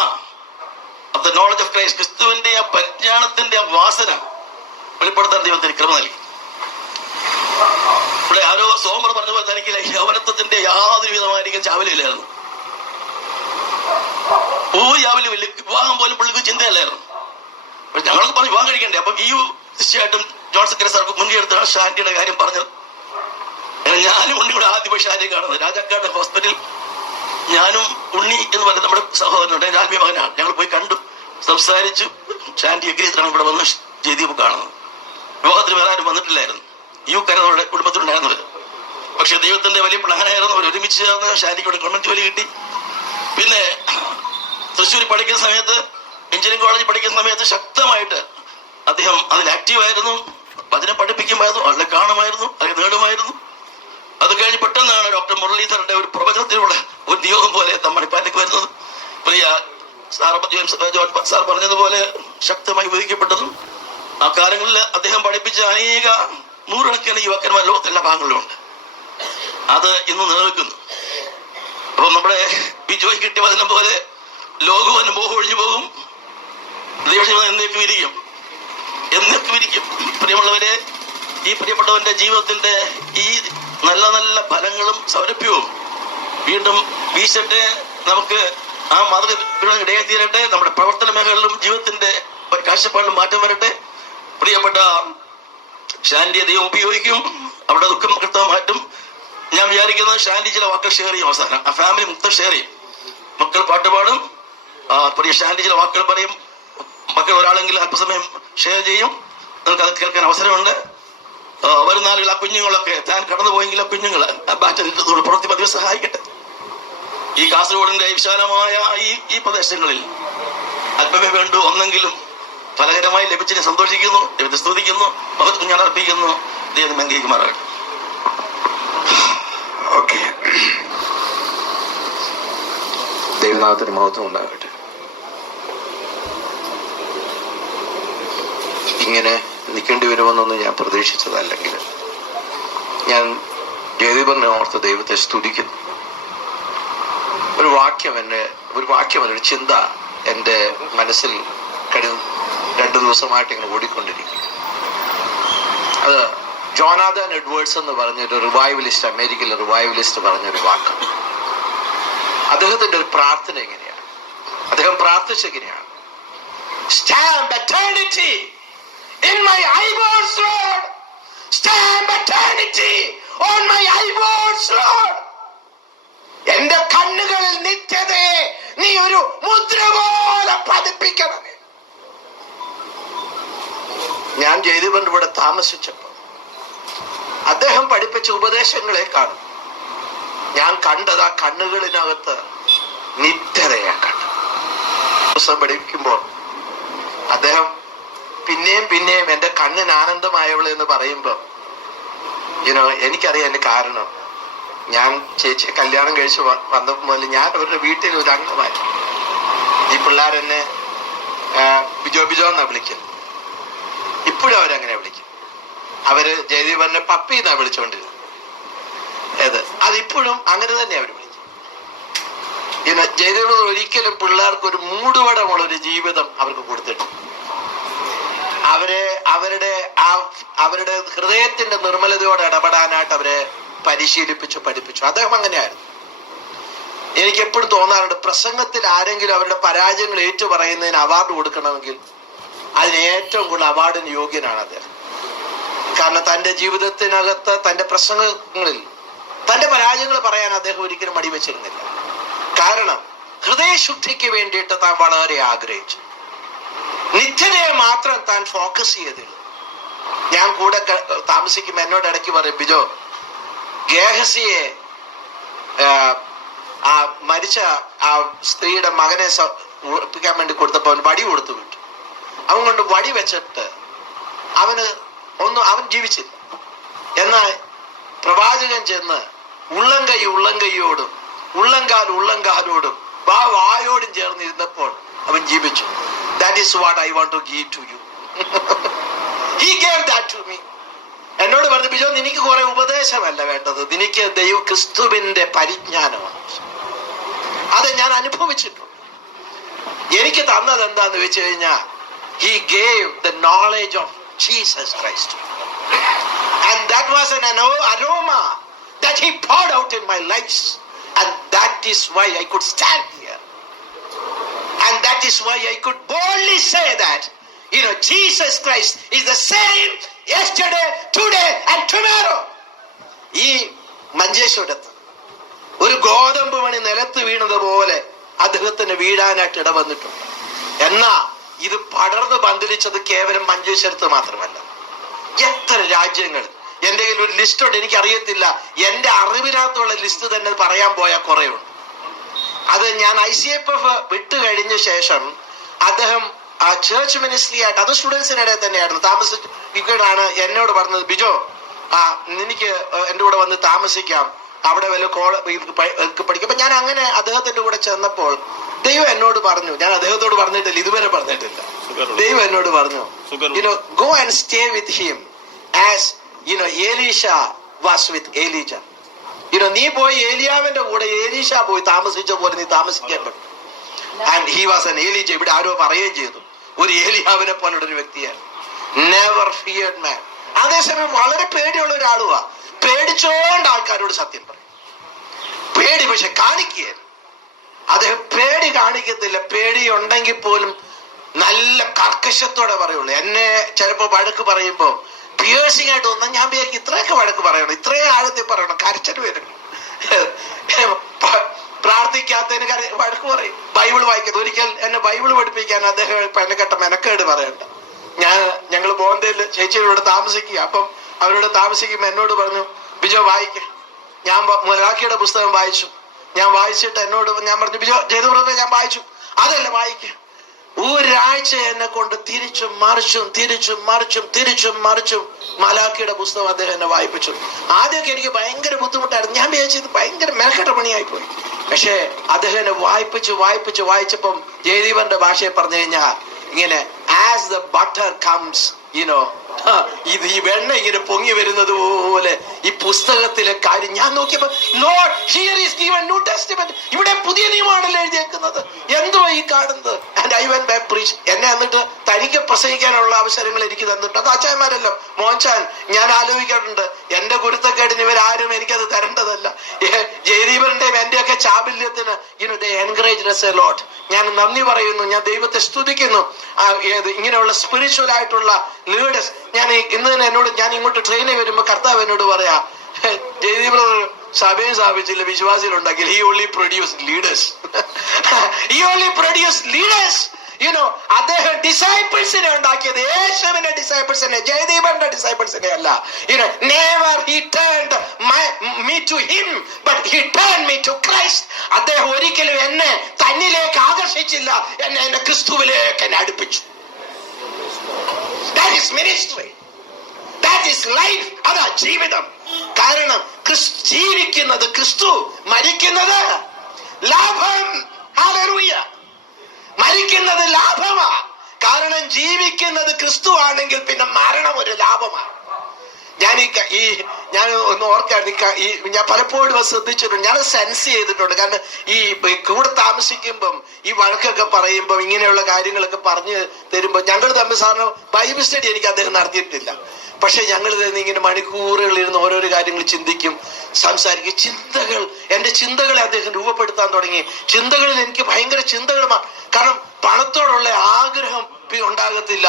of the knowledge of Christ, ക്രിസ്തുവിന്റെ ആ പരിജ്ഞാനത്തിന്റെ ആ വാസന വെളിപ്പെടുത്താൻ ദൈവത്തിന് കൃപ നൽകി. ഇവിടെ ആരോ സോമർ പറഞ്ഞ പോലെ തനിക്കില്ല, യൗവനത്വത്തിന്റെ യാതൊരു വിധമായിരിക്കും ചാവലില്ലായിരുന്നു. ചാവലുമില്ല. വിവാഹം പോലും പുള്ളിക്ക് ചിന്തയല്ലായിരുന്നു. ഞങ്ങൾക്ക് പറഞ്ഞു വിവാഹം കഴിക്കണ്ടേ. അപ്പൊ തീർച്ചയായിട്ടും ജോൺ സെക്രട്ടറി സാർക്ക് മുൻകൈ എടുത്താണ് ഷാൻഡിയുടെ കാര്യം പറഞ്ഞത്. ഞാനും ഉണ്ണി കൂടെ ആദ്യം ഷാൻഡിയെ കാണുന്നത് രാജാക്കാട് ഹോസ്പിറ്റലിൽ. ഞാനും ഉണ്ണി എന്ന് പറയുന്നത് നമ്മുടെ സഹോദരനുണ്ട്, എൻ്റെ ആത്മീയ മകനാണ്. ഞങ്ങൾ പോയി കണ്ടു, സംസാരിച്ചു. ഷാൻഡി എഗ്രീത്താണ് ഇവിടെ വന്ന് ജയദീപ് കാണുന്നത്. വിവാഹത്തിന് വേറെ ആരും വന്നിട്ടില്ലായിരുന്നു. കരകളുടെ കുടുംബത്തിലുണ്ടായിരുന്നവർ. പക്ഷെ ദൈവത്തിന്റെ വലിയ പ്ലാനായിരുന്നു. അവർ ഒരുമിച്ച് ചേർന്ന് ഷാൻഡിക്ക് ഗവൺമെന്റ് ജോലി കിട്ടി. പിന്നെ തൃശ്ശൂർ പഠിക്കുന്ന സമയത്ത്, എഞ്ചിനീയറിംഗ് കോളേജിൽ പഠിക്കുന്ന സമയത്ത് ശക്തമായിട്ട് അദ്ദേഹം അതിൽ ആക്റ്റീവായിരുന്നു. വചനം പഠിപ്പിക്കുമായിരുന്നു, ആളെ കാണുമായിരുന്നു, അല്ലെങ്കിൽ നേടുമായിരുന്നു. അത് കഴിഞ്ഞ് പെട്ടെന്നാണ് ഡോക്ടർ മുരളീധരന്റെ ഒരു പ്രവചനത്തിലൂടെ ഒരു നിയോഗം പോലെ തമ്മണിപ്പാലേക്ക് വരുന്നത്. പ്രിയ സാർ പറഞ്ഞതുപോലെ ശക്തമായി ഉപയോഗിക്കപ്പെട്ടതും ആ കാലങ്ങളിൽ അദ്ദേഹം പഠിപ്പിച്ച അനേക നൂറുകണക്കിന് യുവാക്കന്മാർ ലോകത്തെല്ലാ ഭാഗങ്ങളിലുമുണ്ട്. അത് ഇന്ന് നിലനിൽക്കുന്നു. അപ്പം നമ്മുടെ ബിജോയ് കിട്ടിയ വചനം പോലെ ലോകവും അനുഭവം ഒഴിഞ്ഞു പോകും, ദൈവം എന്നേക്കും ഇരിക്കും. പ്രിയമുള്ളവരെ, ഈ പ്രിയപ്പെട്ടവന്റെ ജീവിതത്തിന്റെ ഈ നല്ല നല്ല ഫലങ്ങളും സൗരഭ്യവും വീണ്ടും വീശട്ടെ. നമുക്ക് ആ മാതൃക ഇടയായി തീരട്ടെ. നമ്മുടെ പ്രവർത്തന മേഖലകളിലും ജീവിതത്തിന്റെ കാഴ്ചപ്പാടിലും മാറ്റം വരട്ടെ. പ്രിയപ്പെട്ട ഷാൻഡിയെ ദൈവം ഉപയോഗിക്കും, അവിടെ ദുഃഖം കൃത്യം മാറ്റും. ഞാൻ വിചാരിക്കുന്നത് ഷാൻഡി ചില വാക്കുകൾ ഷെയർ ചെയ്യും. അവസാനം ആ ഫാമിലി മൊത്തം ഷെയർ ചെയ്യും. മക്കൾ പാട്ടുപാടും, പ്രിയ ഷാൻഡി ചില വാക്കുകൾ പറയും. മക്കൾ ഒരാളെങ്കിലും അല്പസമയം ഷെയർ ചെയ്യും. നിങ്ങൾക്ക് അത് കേൾക്കാൻ അവസരമുണ്ട്. വരും നാളുകൾ ആ കുഞ്ഞുങ്ങളൊക്കെ താൻ കടന്നുപോയെങ്കിൽ ആ കുഞ്ഞുങ്ങൾ ആ ബാറ്ററിയുടെ പ്രവൃത്തി പതിവ് സഹായിക്കട്ടെ. ഈ കാസർഗോഡിന്റെ വിശാലമായ ഈ പ്രദേശങ്ങളിൽ അല്പമേ വേണ്ടു ഒന്നെങ്കിലും ഫലകരമായി ലഭിച്ചതിനെ സന്തോഷിക്കുന്നു, ദൈവത്തെ സ്തുതിക്കുന്നു, മഹത്വം കുഞ്ഞാൻ അർപ്പിക്കുന്നു. ദൈവം അംഗീകരിക്കുമാറാകട്ടെ. ഓക്കെ, ദൈവനാമത്തിന് മഹത്വം ഉണ്ടാകട്ടെ. ഇങ്ങനെ നിൽക്കേണ്ടി വരുമെന്നൊന്നും ഞാൻ പ്രതീക്ഷിച്ചതല്ലെങ്കിൽ ഞാൻ ജയദീപനെ ഓർത്ത് ദൈവത്തെ സ്തുതിക്കുന്നു. ഒരു വാക്യം ഒരു ചിന്ത എൻ്റെ മനസ്സിൽ കഴിഞ്ഞ 2 ദിവസമായിട്ട് ഇങ്ങനെ ഓടിക്കൊണ്ടിരിക്കും. അത് ജോനാഥൻ എഡ്വേർഡ്സ് എന്ന് പറഞ്ഞൊരു റിവൈവലിസ്റ്റ്, അമേരിക്കയിലെ റിവൈവലിസ്റ്റ് പറഞ്ഞൊരു വാക്കാണ്. അദ്ദേഹത്തിന്റെ ഒരു പ്രാർത്ഥന എങ്ങനെയാണ്? അദ്ദേഹം പ്രാർത്ഥിച്ചെങ്ങനെയാണ്? Stamp eternity in my eyeballs, Lord. Stamp eternity on my eyeballs, Lord. എന്റെ കണ്ണുകളിൽ നിത്യതയെ നീ ഒരു മുദ്ര പോലെ പതിപ്പിക്കണമേ. ഞാൻ ജയദീപന്റെ ഇവിടെ താമസിച്ചപ്പോൾ അദ്ദേഹം പഠിപ്പിച്ച ഉപദേശങ്ങളെ കാണും. ഞാൻ കണ്ടത് ആ കണ്ണുകളിനകത്ത് നിത്യതയെ കണ്ടു. ദിവസം പഠിപ്പിക്കുമ്പോൾ അദ്ദേഹം പിന്നെയും എന്റെ കണ്ണിന് ആനന്ദമായവളെ എന്ന് പറയുമ്പോൾ എനിക്കറിയാം എന്റെ കാരണം. ഞാൻ ചേച്ചിയെ കല്യാണം കഴിച്ച് വന്നപ്പോൾ മുതൽ ഞാൻ അവരുടെ വീട്ടിൽ ഒരു അംഗമായി. ഈ പിള്ളേരെന്നെ ബിജോ എന്നാ വിളിക്കുന്നത്. ഇപ്പോഴും അവരങ്ങനെ വിളിക്കും. അവര് ജയദീപനെ പപ്പി എന്നാ വിളിച്ചോണ്ടിരുന്നത്. അതിപ്പോഴും അങ്ങനെ തന്നെ അവർ വിളിക്കും. ജയദീപൻ ഒരിക്കലും പിള്ളേർക്ക് ഒരു മൂടുപടമുള്ളൊരു ജീവിതം അവർക്ക് കൊടുത്തിട്ടുണ്ട്. അവരുടെ ഹൃദയത്തിന്റെ നിർമ്മലതയോടെ ഇടപെടാനായിട്ട് അവരെ പരിശീലിപ്പിച്ചു, പഠിപ്പിച്ചു. അദ്ദേഹം അങ്ങനെയായിരുന്നു. എനിക്ക് എപ്പോഴും തോന്നാറുണ്ട്, പ്രസംഗത്തിൽ ആരെങ്കിലും അവരുടെ പരാജയങ്ങൾ ഏറ്റു പറയുന്നതിന് അവാർഡ് കൊടുക്കണമെങ്കിൽ അതിന് ഏറ്റവും കൂടുതൽ അവാർഡിന് യോഗ്യനാണ് അദ്ദേഹം. കാരണം തൻ്റെ ജീവിതത്തിനകത്ത് തൻ്റെ പ്രസംഗങ്ങളിൽ തൻ്റെ പരാജയങ്ങൾ പറയാൻ അദ്ദേഹം ഒരിക്കലും മടിവെച്ചിരുന്നില്ല. കാരണം ഹൃദയശുദ്ധിക്ക് വേണ്ടിയിട്ട് താൻ വളരെ ആഗ്രഹിച്ചു. നിത്യതയെ മാത്രം താൻ ഫോക്കസ് ചെയ്തിരുന്നു. ഞാൻ കൂടെ താമസിക്കുമ്പോൾ എന്നോട് ഇടയ്ക്ക് പറയും, ബിജോ, ഗേഹസിയെ ആ മരിച്ച ആ സ്ത്രീയുടെ മകനെ ഉറപ്പിക്കാൻ വേണ്ടി കൊടുത്തപ്പോൾ അവന് വടി കൊടുത്തു വിട്ടു. അവൻ കൊണ്ട് വടി വെച്ചിട്ട് അവൻ ജീവിച്ചില്ല. എന്നാൽ പ്രവാചകൻ ചെന്ന് ഉള്ളംകൈയോടും ഉള്ളംകാലോടും വായോടും ചേർന്നിരുന്നപ്പോൾ അവൻ ജീവിച്ചു. That is what I want to give to you. He gave that to me. എന്നോട് പറഞ്ഞു, ബിജോ, നിനക്ക് കുറെ ഉപദേശമല്ല വേണ്ടത്, നിനക്ക് ക്രിസ്തുവിന്റെ പരിജ്ഞാനമാണ്. അത് ഞാൻ അനുഭവിച്ചിട്ടുണ്ട്. എനിക്ക് തന്നത് എന്താന്ന് വെച്ച് കഴിഞ്ഞാൽ, he gave the knowledge of Jesus Christ, and that was an aroma that he poured out in my life, and that is why I could stand here, and that is why I could boldly say that, Jesus Christ is the same yesterday, today and tomorrow. ഈ മഞ്ചേശ്വരത്ത് ഒരു ഗോതമ്പ് മണി നിലത്ത് വീണതുപോലെ അദ്ദേഹത്തിന് വീഴാനായിട്ട് ഇടവന്നിട്ടുണ്ട്. എന്നാ ഇത് പടർന്ന് പന്തലിച്ചത് കേവലം മഞ്ചേശ്വരത്ത് മാത്രമല്ല, എത്ര രാജ്യങ്ങൾ. എൻ്റെ കയ്യിൽ ഒരു ലിസ്റ്റ് ഉണ്ട്, എനിക്കറിയത്തില്ല, എൻ്റെ അറിവിനകത്തുള്ള ലിസ്റ്റ് തന്നെ പറയാൻ പോയാൽ കുറേ ഉണ്ട്. അത് ഞാൻ ICFF വിട്ടു കഴിഞ്ഞ ശേഷം അദ്ദേഹം ആ ചേർച്ച് മിനിസ്ട്രി ആയിട്ട്, അത് സ്റ്റുഡൻസിനിടെ തന്നെയായിരുന്നു താമസിക്കുകയാണ്. എന്നോട് പറഞ്ഞത്, ബിജോ, നിനക്ക് എൻ്റെ കൂടെ വന്ന് താമസിക്കാം, അവിടെ വല്ല പഠിക്കും. അപ്പൊ ഞാൻ അങ്ങനെ അദ്ദേഹത്തിന്റെ കൂടെ ചെന്നപ്പോൾ ദൈവം എന്നോട് പറഞ്ഞു, ഞാൻ അദ്ദേഹത്തോട് പറഞ്ഞിട്ടില്ല, ഇതുവരെ പറഞ്ഞിട്ടില്ല, ദൈവം എന്നോട് പറഞ്ഞു, go and stay with him as Elisha was with Elijah. നീ പോയി ഏലിയാവിന്റെ കൂടെ ഏലീഷ പോയി താമസിച്ച പോലെ നീ താമസിക്കാൻ പറ്റും. And he was an Elijah. ഇവിടെ ആരോ പറയുകയും ചെയ്തു, ഒരു ഏലിയാവിനെ പോലുള്ള ഒരു വ്യക്തിയാണ്. Never feared man. അതേസമയം വളരെ പേടിയുള്ള ഒരാളുവാ. പേടിച്ചോണ്ട് ആൾക്കാരോട് സത്യം പറയും. പേടി പക്ഷെ കാണിക്കുകയാണ്. അദ്ദേഹം പേടി കാണിക്കത്തില്ല. പേടി ഉണ്ടെങ്കിൽ പോലും നല്ല കർക്കശത്തോടെ പറയുള്ളൂ. എന്നെ ചിലപ്പോ വഴക്ക് പറയുമ്പോ പിയേഴ്സിംഗ് ആയിട്ട് വന്നാൽ ഞാൻ വിചാരിക്കും, ഇത്രയൊക്കെ വഴക്ക് പറയണം, ഇത്രയും ആഴത്തിൽ പറയണം, കരച്ചിട്ട് വരും. പ്രാർത്ഥിക്കാത്തതിന് വഴക്ക് പറയും. ബൈബിൾ വായിക്കുന്നത്, ഒരിക്കൽ എന്നെ ബൈബിൾ പഠിപ്പിക്കാൻ അദ്ദേഹം പെണ്ണക്കെട്ട മെനക്കേട് പറയണ്ട. ഞങ്ങൾ ബോംബെയിൽ ചേച്ചിയോട് താമസിക്കുക. അപ്പം അവരോട് താമസിക്കുമ്പോൾ എന്നോട് പറഞ്ഞു, ബിജോ വായിക്ക. ഞാൻ മലാഖിയുടെ പുസ്തകം വായിച്ചു. ഞാൻ വായിച്ചിട്ട് എന്നോട് ഞാൻ പറഞ്ഞു, ബിജോ, ജയദുബ്രത്തെ ഞാൻ വായിച്ചു. അതല്ല വായിക്ക. ഒരാഴ്ച എന്നെ കൊണ്ട് തിരിച്ചും മറിച്ചും മലാഖിയുടെ പുസ്തകം അദ്ദേഹം എന്നെ വായിപ്പിച്ചു. ആദ്യമൊക്കെ എനിക്ക് ഭയങ്കര ബുദ്ധിമുട്ടായിരുന്നു. ഞാൻ വിചാരിച്ചത് ഭയങ്കര മെനക്കെട്ട പണിയായിപ്പോയി. പക്ഷേ അദ്ദേഹം എന്നെ വായിച്ചപ്പം ജയദീപന്റെ ഭാഷയെ പറഞ്ഞു കഴിഞ്ഞാൽ ഇങ്ങനെ, ആസ് ദ ബട്ടർ കംസ്, ഇത് ഈ വെണ്ണ ഇങ്ങനെ പൊങ്ങി വരുന്നത് പോലെ ഈ പുസ്തകത്തിലെ കാര്യം ഞാൻ നോക്കിയപ്പോ, Lord, here is given new testament. ഇവിടെ പുതിയ നിയമമാണല്ലോ എഴുതിയേക്കുന്നത്. എന്തുവാ ഈ കാണുന്നത്? And I went back preach. എന്നെ എന്നിട്ട് തനിക്ക് പ്രസംഗിക്കാനുള്ള അവസരങ്ങൾ എനിക്ക് തന്നിട്ടുണ്ട്. അത് അച്ചായന്മാരല്ലോ. മോൻചാൻ, ഞാൻ ആലോചിക്കാറുണ്ട്, എന്റെ ഗുരുത്തക്കേടിന് ഇവരാരും എനിക്കത് തരേണ്ടതല്ല. ജയദീപന്റെയും എന്റെയൊക്കെ ചാബല്യത്തിന് എൻകറേജ് എ ലോട്ട്. ഞാൻ നന്ദി പറയുന്നു, ഞാൻ ദൈവത്തെ സ്തുതിക്കുന്നു. ഇങ്ങനെയുള്ള സ്പിരിച്വൽ ആയിട്ടുള്ള ലീഡേഴ്സ്, ഞാൻ ഇന്ന് തന്നെ ഞാൻ ഇങ്ങോട്ട് ട്രെയിനിൽ വരുമ്പോ കർത്താവ് എന്നോട് പറയാ, ജയദീപ് സഭയെ സ്ഥാപിച്ചില്ല, വിശ്വാസികളുണ്ടാക്കില്ല. He only produced leaders. He only produced leaders. അദ്ദേഹം ഡിസൈപ്പിൾസിനെ ഉണ്ടാക്കിയത്, യേശുവിന്റെ ഡിസൈപ്പിൾസിനെ, ജയദീപന്റെ ഡിസൈപ്പിൾസിനെ അല്ല. Never he turned me to him, but he turned me to Christ. അദ്ദേഹം ഒരിക്കലും എന്നെ തന്നിലേക്ക് ആകർഷിച്ചില്ല, എന്നെ ക്രിസ്തുവിലേക്ക് എന്നെ അടുപ്പിച്ചു. That is ministry. That is life. അതാ ജീവിതം. കാരണം ജീവിക്കുന്നത് ക്രിസ്തു, മരിക്കുന്നത് ലാഭം. ഹല്ലേലൂയ. മരിക്കുന്നത് ലാഭമാ. കാരണം ജീവിക്കുന്നത് ക്രിസ്തു ആണെങ്കിൽ പിന്നെ മരണം ഒരു ലാഭമാണ്. ഞാൻ ഒന്ന് ഓർക്കായിരുന്നു, ഞാൻ പലപ്പോഴും അത് ശ്രദ്ധിച്ചിട്ടുണ്ട്, ഞാൻ സെൻസ് ചെയ്തിട്ടുണ്ട്. കാരണം ഈ കൂടെ താമസിക്കുമ്പം ഈ വഴക്കൊക്കെ പറയുമ്പം ഇങ്ങനെയുള്ള കാര്യങ്ങളൊക്കെ പറഞ്ഞു തരുമ്പോൾ ഞങ്ങൾ തമ്മിൽ സാറിന് ബൈബിൾ സ്റ്റഡി എനിക്ക് അദ്ദേഹം നടത്തിയിട്ടില്ല. പക്ഷെ ഞങ്ങൾ തന്നെ ഇങ്ങനെ മണിക്കൂറുകൾ ഇരുന്ന് ഓരോരോ കാര്യങ്ങൾ ചിന്തിക്കും, സംസാരിക്കും. എന്റെ ചിന്തകളെ അദ്ദേഹം രൂപപ്പെടുത്താൻ തുടങ്ങി. ചിന്തകളിൽ എനിക്ക് ഭയങ്കര ചിന്തകളുമാണ്. കാരണം പണത്തോടുള്ള ആഗ്രഹം ഉണ്ടാകത്തില്ല.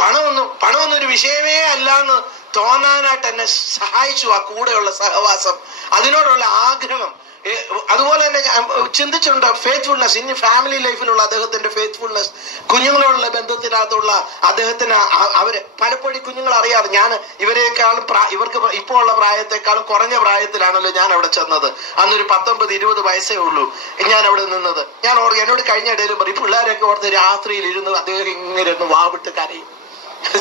പണമൊന്നും ഒരു വിഷയമേ അല്ല എന്ന് തോന്നാനായിട്ട് എന്നെ സഹായിച്ചു ആ കൂടെയുള്ള സഹവാസം, അതിനോടുള്ള ആഗ്രഹം. അതുപോലെ തന്നെ ചിന്തിച്ചിട്ടുണ്ട് ഫെയ്ത്ത്ഫുൾനെസ്, ഇനി ഫാമിലി ലൈഫിലുള്ള അദ്ദേഹത്തിന്റെ ഫെയ്ത്ത്ഫുൾനെസ്, കുഞ്ഞുങ്ങളോടുള്ള ബന്ധത്തിനകത്തുള്ള അദ്ദേഹത്തിന് അവര് പലപ്പോഴും കുഞ്ഞുങ്ങൾ അറിയാറ് ഞാൻ ഇവരെക്കാളും ഇവർക്ക് ഇപ്പോൾ ഉള്ള പ്രായത്തെക്കാളും കുറഞ്ഞ പ്രായത്തിലാണല്ലോ ഞാൻ അവിടെ ചെന്നത്. അന്നൊരു 19-20 വയസ്സേ ഉള്ളൂ ഞാൻ അവിടെ നിന്നത്. ഞാൻ എന്നോട് കഴിഞ്ഞ ഇടയിലും പറയും, പിള്ളേരൊക്കെ ഓർത്ത് രാത്രിയിൽ ഇരുന്ന് അദ്ദേഹം ഇങ്ങനെ ഇരുന്ന് വാവിട്ട് കരയും.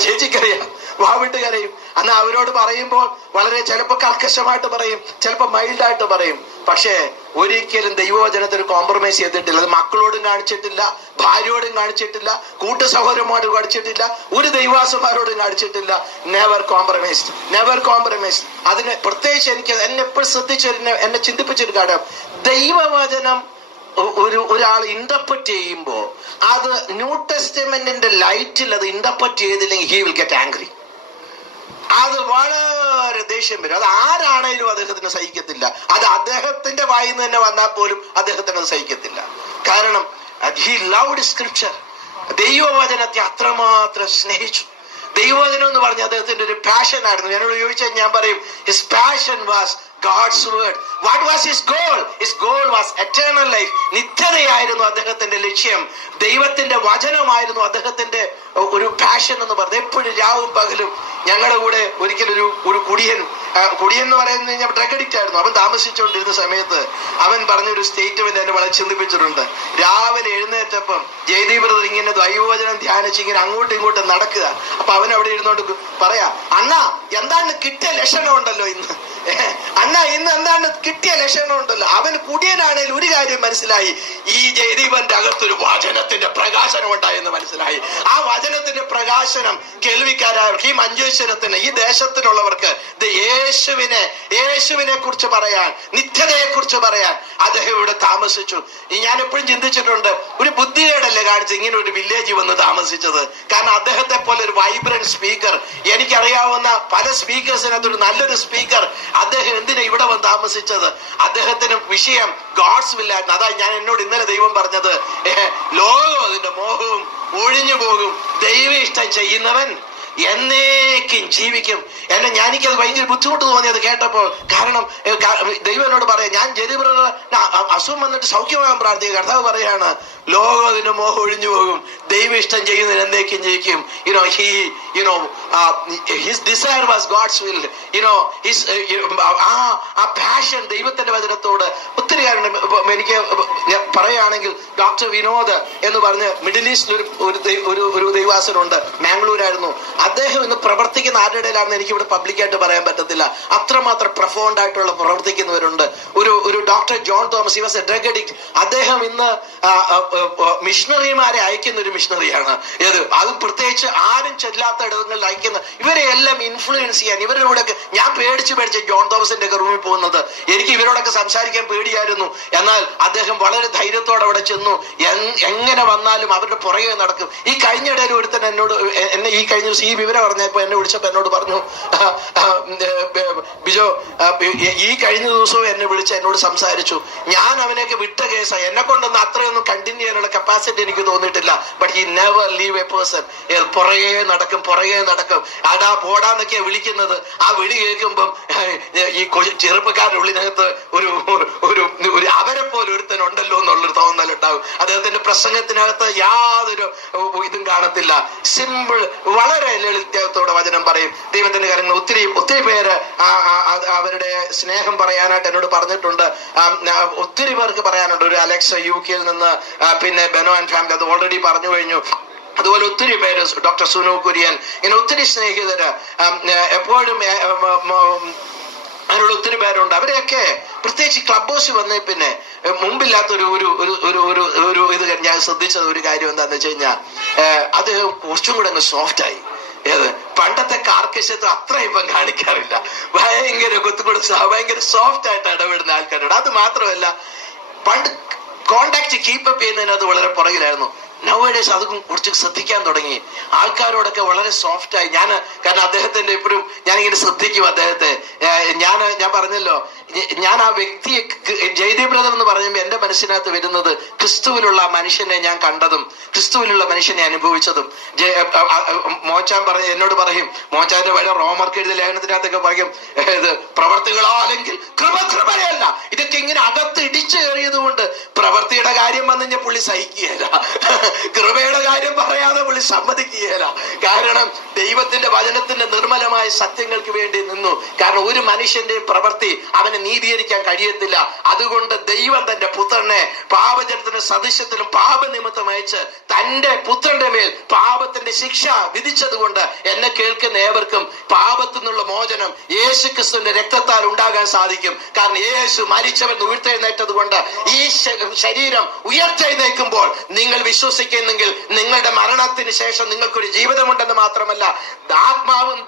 ചേച്ചിക്കറിയാം, വാവിട്ട് കരയും. അന്ന് അവരോട് പറയുമ്പോൾ വളരെ ചിലപ്പോൾ കർക്കശമായിട്ട് പറയും, ചിലപ്പോൾ മൈൽഡായിട്ട് പറയും. പക്ഷേ ഒരിക്കലും ദൈവവചനത്തിന് കോംപ്രമൈസ് ചെയ്തിട്ടില്ല. അത് മക്കളോടും കാണിച്ചിട്ടില്ല, ഭാര്യയോടും കാണിച്ചിട്ടില്ല, കൂട്ടു സഹോദരന്മാരോടും കാണിച്ചിട്ടില്ല, ഒരു ദൈവാസന്മാരോടും കാണിച്ചിട്ടില്ല. Never compromised, never compromised. അതിന് പ്രത്യേകിച്ച് എന്നെ എപ്പോഴും എന്നെ ചിന്തിപ്പിച്ചൊരു കാര്യം, ദൈവവചനം ഒരാൾ ഇന്റർപ്രറ്റ് ചെയ്യുമ്പോൾ അത് ന്യൂ ടെസ്റ്റ്മെന്റിന്റെ ലൈറ്റിൽ അത് ഇന്റർപ്രറ്റ് ചെയ്തില്ലെങ്കിൽ ഹി വിൽ ഗെറ്റ് ആംഗ്രി. അത് വളരെ ദേഷ്യം വരും. അത് ആരാണേലും അദ്ദേഹത്തിന് സഹിക്കത്തില്ല. അത് അദ്ദേഹത്തിന്റെ വായിൽ നിന്ന് തന്നെ വന്നാൽ പോലും അദ്ദേഹത്തിന് അത് സഹിക്കത്തില്ല. കാരണം ഹി ലവ്ഡ് സ്ക്രിപ്ചർ. ദൈവവചനത്തെ അത്രമാത്രം സ്നേഹിച്ചു. ദൈവവചനം എന്ന് പറഞ്ഞ അദ്ദേഹത്തിന്റെ ഒരു പാഷൻ ആയിരുന്നു. എന്നോട് ചോദിച്ചാൽ ഞാൻ പറയും his passion was God's word. What was his goal? His goal was eternal life. നിത്യതയായിരുന്നു അദ്ദേഹത്തിന്റെ ലക്ഷ്യം. ദൈവത്തിന്റെ വചനമായിരുന്നു അദ്ദേഹത്തിന്റെ ഒരു പാഷൻ എന്ന് പറഞ്ഞത്. എപ്പോഴും രാവും പകലും ഞങ്ങളുടെ കൂടെ ഒരിക്കലും ഒരു കുടിയൻ എന്ന് പറയുന്നത് കഴിഞ്ഞാൽ ഡ്രഗ് അഡിക്റ്റ് ആയിരുന്നു. അവൻ താമസിച്ചുകൊണ്ടിരുന്ന സമയത്ത് അവൻ പറഞ്ഞൊരു സ്റ്റേറ്റ്മെന്റ് എന്നെ വളരെ ചിന്തിപ്പിച്ചിട്ടുണ്ട്. രാവിലെ എഴുന്നേറ്റപ്പം ജയദീപ് ബ്രദർ ഇങ്ങനെ ദൈവവചനം ധ്യാനിച്ച് ഇങ്ങനെ അങ്ങോട്ടും ഇങ്ങോട്ടും നടക്കുക. അപ്പൊ അവൻ അവിടെ ഇരുന്നോണ്ട് പറയാ, അണ്ണാ എന്താണ് കിട്ടിയ ലക്ഷണം ഉണ്ടല്ലോ ഇന്ന്, അണ്ണാ ഇന്ന് എന്താണ് കിട്ടിയ ലക്ഷണം ഉണ്ടല്ലോ. അവൻ കുടിയനാണേലും ഒരു കാര്യം മനസ്സിലായി, ഈ ജയദീപന്റെ അകത്തൊരു വചനത്തിന്റെ പ്രകാശനം ഉണ്ടായെന്ന് മനസ്സിലായി. ആ വചനത്തിന്റെ പ്രകാശനം കേൾവിക്കാരായവർക്ക്, ഈ മഞ്ചേശ്വരത്തിന്, ഈ ദേശത്തിനുള്ളവർക്ക് യേശുവിനെ കുറിച്ച് പറയാൻ, നിത്യതയെ കുറിച്ച് പറയാൻ അദ്ദേഹം ഇവിടെ താമസിച്ചു. ഞാൻ എപ്പോഴും ചിന്തിച്ചിട്ടുണ്ട്, ഒരു ബുദ്ധികേടല്ലേ കാണിച്ച് ഇങ്ങനെ ഒരു വില്ലേജിൽ വന്ന് താമസിച്ചത്. കാരണം അദ്ദേഹത്തെ പോലെ ഒരു വൈബ്രന്റ് സ്പീക്കർ, എനിക്കറിയാവുന്ന പല സ്പീക്കേഴ്സിനകത്തൊരു നല്ലൊരു സ്പീക്കർ, അദ്ദേഹം എന്തിനാ ഇവിടെ വന്ന് താമസിച്ചത്? അദ്ദേഹത്തിന് വിഷയം ഗോഡ്സ് വില്ലായിരുന്നു. അതാ ഞാൻ എന്നോട് ഇന്നലെ ദൈവം പറഞ്ഞത്, ലോകവും അതിന്റെ മോഹവും ഒഴിഞ്ഞു പോകും, ദൈവ ഇഷ്ടം ചെയ്യുന്നവൻ എന്നേക്കും ജീവിക്കും. എനിക്കത് ഭയങ്കര ബുദ്ധിമുട്ട് തോന്നി അത് കേട്ടപ്പോൾ. കാരണം ദൈവം എന്നോട് പറയാം, ഞാൻ ജയദീപ് അസുഖം വന്നിട്ട് സൗഖ്യമാകാൻ പ്രാർത്ഥിക്കുക. കർത്താവ് പറയാണ്, ലോകം അതിന് മോഹം ഒഴിഞ്ഞു പോകും, ദൈവം ഇഷ്ടം ചെയ്യുന്നതിന് എന്നേക്കും ജീവിക്കും. His desire was God's will. ആ പാഷൻ ദൈവത്തിന്റെ വചനത്തോട് ഒത്തിരി കാരണം. എനിക്ക് പറയുകയാണെങ്കിൽ ഡോക്ടർ വിനോദ് എന്ന് പറഞ്ഞ് മിഡിൽ ഈസ്റ്റിൽ ഒരു ദൈവാസനുണ്ട്, മാംഗ്ലൂരായിരുന്നു. അദ്ദേഹം ഇന്ന് പ്രവർത്തിക്കുന്ന ആരുടെ ഇടയിലാണെന്ന് എനിക്ക് ഇവിടെ പബ്ലിക്കായിട്ട് പറയാൻ പറ്റത്തില്ല. അത്രമാത്രം പ്രൊഫൗണ്ട് ആയിട്ടുള്ള പ്രവർത്തിക്കുന്നവരുണ്ട്. ഒരു doctor John Thomas, he was A drug addict. അദ്ദേഹം ഇന്ന് മിഷണറിമാരെ അയക്കുന്ന ഒരു മിഷണറിയാണ്. അത് പ്രത്യേകിച്ച് ആരും ചെല്ലാത്ത ഇടങ്ങളിൽ അയക്കുന്ന, ഇവരെ എല്ലാം ഇൻഫ്ലുവൻസ് ചെയ്യാൻ. ഇവരോടൊക്കെ ഞാൻ പേടിച്ച് ജോൺ തോമസിന്റെ ഒക്കെ റൂമിൽ പോകുന്നത്. എനിക്ക് ഇവരോടൊക്കെ സംസാരിക്കാൻ പേടിയായിരുന്നു. എന്നാൽ അദ്ദേഹം വളരെ ധൈര്യത്തോടെ അവിടെ ചെന്നു. എങ്ങനെ വന്നാലും അവരുടെ പുറകെ നടക്കും. ഈ കഴിഞ്ഞ ഇടയിൽ ഒരുത്തൻ എന്നെ ഈ കഴിഞ്ഞ ദിവസം ഈ വിവരം പറഞ്ഞപ്പോ എന്നെ വിളിച്ചപ്പോ എന്നോട് പറഞ്ഞു, ബിജോ ഈ കഴിഞ്ഞ ദിവസവും എന്നെ വിളിച്ച് എന്നോട് സംസാരിച്ചു, ഞാൻ അവനെയൊക്കെ വിട്ട കേസാ, എന്നെ കൊണ്ടൊന്നും അത്രയൊന്നും കണ്ടിന്യൂ ചെയ്യാനുള്ള കപ്പാസിറ്റി എനിക്ക് തോന്നിയിട്ടില്ല. But he never leave A person. പുറകെ നടക്കും. അതാ പോടാന്നൊക്കെയാ വിളിക്കുന്നത്. ആ വിളി കേൾക്കുമ്പം ഈ ചെറുപ്പക്കാരുടെ ഉള്ളിനകത്ത് ഒരു അവരെ പോലെ ഒരുത്തൻ ഉണ്ടല്ലോ എന്നുള്ളൊരു തോന്നലുണ്ടാവും. അദ്ദേഹത്തിന്റെ പ്രസംഗത്തിനകത്ത് യാതൊരു ഇതും കാണത്തില്ല. സിമ്പിൾ, വളരെ ലളിതത്തോടെ വചനം പറയും. ദൈവത്തിന്റെ കാര്യങ്ങൾ ഒത്തിരി പേര് അവരുടെ സ്നേഹം പറയാനായിട്ട് എന്നോട് പറഞ്ഞിട്ടുണ്ട്. ഒത്തിരി പേർക്ക് പറയാനുണ്ട്. ഒരു അലക്സ UK നിന്ന്, പിന്നെ ബെനോ ആൻഡ് ഫാമിലി, അത് ഓൾറെഡി പറഞ്ഞു കഴിഞ്ഞു. അതുപോലെ ഒത്തിരി പേര്, ഡോക്ടർ സുനു കുര്യൻ, ഇങ്ങനെ ഒത്തിരി സ്നേഹിതര് എപ്പോഴും അതിനുള്ള ഒത്തിരി പേരുണ്ട്. അവരെയൊക്കെ പ്രത്യേകിച്ച് ക്ലബ് ഹൗസ് വന്നേ പിന്നെ മുമ്പില്ലാത്തൊരു ഇത് ഞാൻ ശ്രദ്ധിച്ചത് ഒരു കാര്യം എന്താന്ന് വെച്ച് കഴിഞ്ഞാൽ, അദ്ദേഹം കുറച്ചും കൂടെ അങ്ങ് സോഫ്റ്റ് ആയി. ഏത് പണ്ടത്തെ കാർക്കശ്യത്വം അത്ര ഇപ്പം കാണിക്കാറില്ല. ഭയങ്കര കുത്തുകൊടുത്ത ഭയങ്കര സോഫ്റ്റ് ആയിട്ട് ഇടപെടുന്ന ആൾക്കാരോട്. അത് മാത്രമല്ല, പണ്ട് കോണ്ടാക്ട് കീപ്പപ്പ് ചെയ്യുന്നതിന് അത് വളരെ പുറകിലായിരുന്നു. നൗഡേസ് അതും കുറച്ച് ശ്രദ്ധിക്കാൻ തുടങ്ങി. ആൾക്കാരോടൊക്കെ വളരെ സോഫ്റ്റായി. കാരണം അദ്ദേഹത്തിന്റെ എപ്പോഴും ഞാനിങ്ങനെ ശ്രദ്ധിക്കും അദ്ദേഹത്തെ. ഞാൻ പറഞ്ഞല്ലോ, ഞാൻ ആ വ്യക്തിയെ, ജയദീപ് ബ്രദർ എന്ന് പറയുമ്പോൾ എന്റെ മനസ്സിനകത്ത് വരുന്നത് ക്രിസ്തുവിലുള്ള മനുഷ്യനെ ഞാൻ കണ്ടതും ക്രിസ്തുവിലുള്ള മനുഷ്യനെ അനുഭവിച്ചതും. മോച്ചാൻ എന്നോട് പറയും, മോച്ചാന്റെ വഴി റോമർക്ക് എഴുതിയ ലേഖനത്തിനകത്തൊക്കെ പറയും, ഇത് പ്രവർത്തികളോ അല്ലെങ്കിൽ കൃപയല്ല, ഇതൊക്കെ ഇങ്ങനെ അകത്ത് ഇടിച്ചു കയറിയത് കൊണ്ട് പ്രവൃത്തിയുടെ കാര്യം വന്നു കഴിഞ്ഞാൽ പുള്ളി സഹിക്കുകയില്ല, കൃപയുടെ കാര്യം പറയാതെ പുള്ളി സമ്മതിക്കുകയില്ല. കാരണം ദൈവത്തിന്റെ വചനത്തിന്റെ നിർമ്മലമായ സത്യങ്ങൾക്ക് വേണ്ടി നിന്നു. കാരണം ഒരു മനുഷ്യന്റെയും പ്രവൃത്തി അവന് നീതീകരിക്കാൻ കഴിയത്തില്ല. അതുകൊണ്ട് ദൈവം തന്റെ പുത്രനെ പാപജനത്തിന്റെ സദൃശ്യത്തിലും പാപനിമിത്തം അയച്ച് തന്റെ പുത്രന്റെ മേൽ പാപത്തിന്റെ ശിക്ഷ വിധിച്ചത് കൊണ്ട് എന്നെ കേൾക്കുന്ന ഏവർക്കും പാപത്തിൽ നിന്നുള്ള മോചനം യേശു ക്രിസ്തുവിന്റെ രക്തത്താൽ ഉണ്ടാകാൻ സാധിക്കും. കാരണം യേശു മരിച്ചവൻ ഉയർത്തെഴുന്നേറ്റത് കൊണ്ട് ഈ ശരീരം ഉയർത്തെഴുന്നേൽക്കുമ്പോൾ നിങ്ങൾ വിശ്വസിക്കുന്നെങ്കിൽ നിങ്ങളുടെ മരണത്തിന് ശേഷം നിങ്ങൾക്കൊരു ജീവിതമുണ്ടെന്ന് മാത്രമല്ല, ആത്മാവും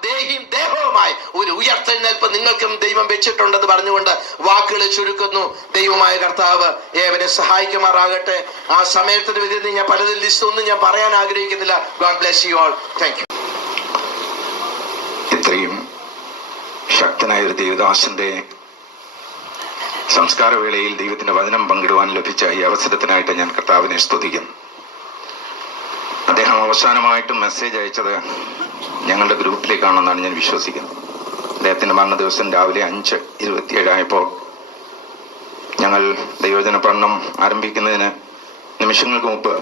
ദേഹവുമായി ഒരു ഉയർത്തെഴുന്നേൽപ്പ് നിങ്ങൾക്കും ദൈവം വെച്ചിട്ടുണ്ടെന്ന് പറഞ്ഞുകൊണ്ട് വാക്കുകൾ ചുരുക്കുന്നു. ദൈവമായ കർത്താവ് ഏവരെ സഹായിക്കുമാറാകട്ടെ. ആ സമയത്തിന് വിധി ഞാൻ പലതിൽ ലിസ്റ്റ് ഒന്നും ഞാൻ പറയാൻ ആഗ്രഹിക്കുന്നില്ല. God bless you all. Thank you. ഇത്രയും ശക്തനായ ഒരു ദേവദാസന്റെ സംസ്കാര വേളയിൽ ദൈവത്തിന്റെ വചനം പങ്കിടുവാൻ ലഭിച്ച ഈ അവസരത്തിനായിട്ട് ഞാൻ കർത്താവിനെ സ്തുതിക്കുന്നു. അദ്ദേഹം അവസാനമായിട്ട് മെസ്സേജ് അയച്ചത് ഞങ്ങളുടെ ഗ്രൂപ്പിലേക്കാണെന്നാണ് ഞാൻ വിശ്വസിക്കുന്നത്. അദ്ദേഹത്തിന്റെ മരണ ദിവസം രാവിലെ 5:27 ഞങ്ങൾ ദൈവജന പഠനം ആരംഭിക്കുന്നതിന് നിമിഷങ്ങൾക്ക് മുമ്പ്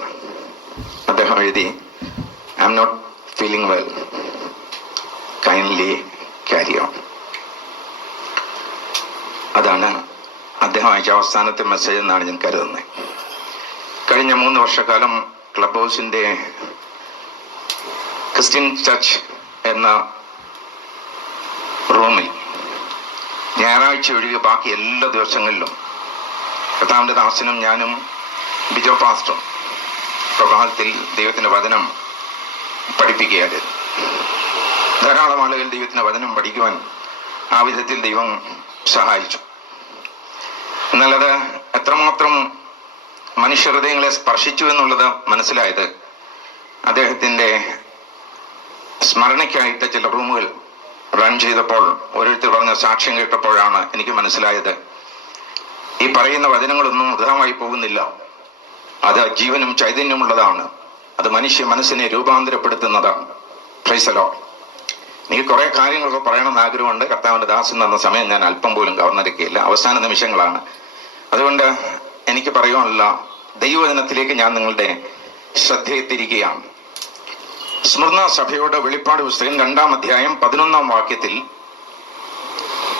അദ്ദേഹം എഴുതി, I am not feeling well, kindly carry on. അതാണ് അദ്ദേഹം അയച്ച അവസാനത്തെ മെസ്സേജ് എന്നാണ് ഞാൻ കരുതുന്നത്. കഴിഞ്ഞ 3 വർഷക്കാലം ക്ലബ് ഹൗസിന്റെ ക്രിസ്ത്യൻ ചർച്ച് എന്ന റൂമിൽ ഞായറാഴ്ച ഒഴികെ ബാക്കി എല്ലാ ദിവസങ്ങളിലും കർത്താവിന്റെ ദാസനും ഞാനും ബിജോ പാസ്റ്ററും പ്രഭാതത്തിൽ ദൈവത്തിന്റെ വചനം പഠിപ്പിക്കുകയായിരുന്നു. ധാരാളം ആളുകൾ ദൈവത്തിന്റെ വചനം പഠിക്കുവാൻ ആ വിധത്തിൽ ദൈവം സഹായിച്ചു. എന്നാൽ അത് എത്രമാത്രം മനുഷ്യഹൃദയങ്ങളെ സ്പർശിച്ചു എന്നുള്ളത് മനസ്സിലായത് അദ്ദേഹത്തിന്റെ സ്മരണയ്ക്കായിട്ട് ചില റൂമുകൾ റൺ ചെയ്തപ്പോൾ ഓരോരുത്തർ പറഞ്ഞ സാക്ഷ്യം കേട്ടപ്പോഴാണ് എനിക്ക് മനസ്സിലായത്, ഈ പറയുന്ന വചനങ്ങളൊന്നും വൃഥാമായി പോകുന്നില്ല. അത് ജീവനും ചൈതന്യമുള്ളതാണ്. അത് മനുഷ്യ മനസ്സിനെ രൂപാന്തരപ്പെടുത്തുന്നതാണ്. Price the Lord. എനിക്ക് കുറെ കാര്യങ്ങളൊക്കെ പറയണമെന്ന് ആഗ്രഹമുണ്ട്. കർത്താവിന്റെ ദാസൻ എന്ന സമയം ഞാൻ അല്പം പോലും കവർന്നെടുക്കുകയില്ല. അവസാന നിമിഷങ്ങളാണ്. അതുകൊണ്ട് എനിക്ക് പറയുവാനുള്ള ദൈവവചനത്തിലേക്ക് ഞാൻ നിങ്ങളുടെ ശ്രദ്ധയെ തിരിക്കുകയാണ്. സ്മൃണ സഭയുടെ വെളിപ്പാട് പുസ്തകം 2-ാം അധ്യായം 11-ാം വാക്യത്തിൽ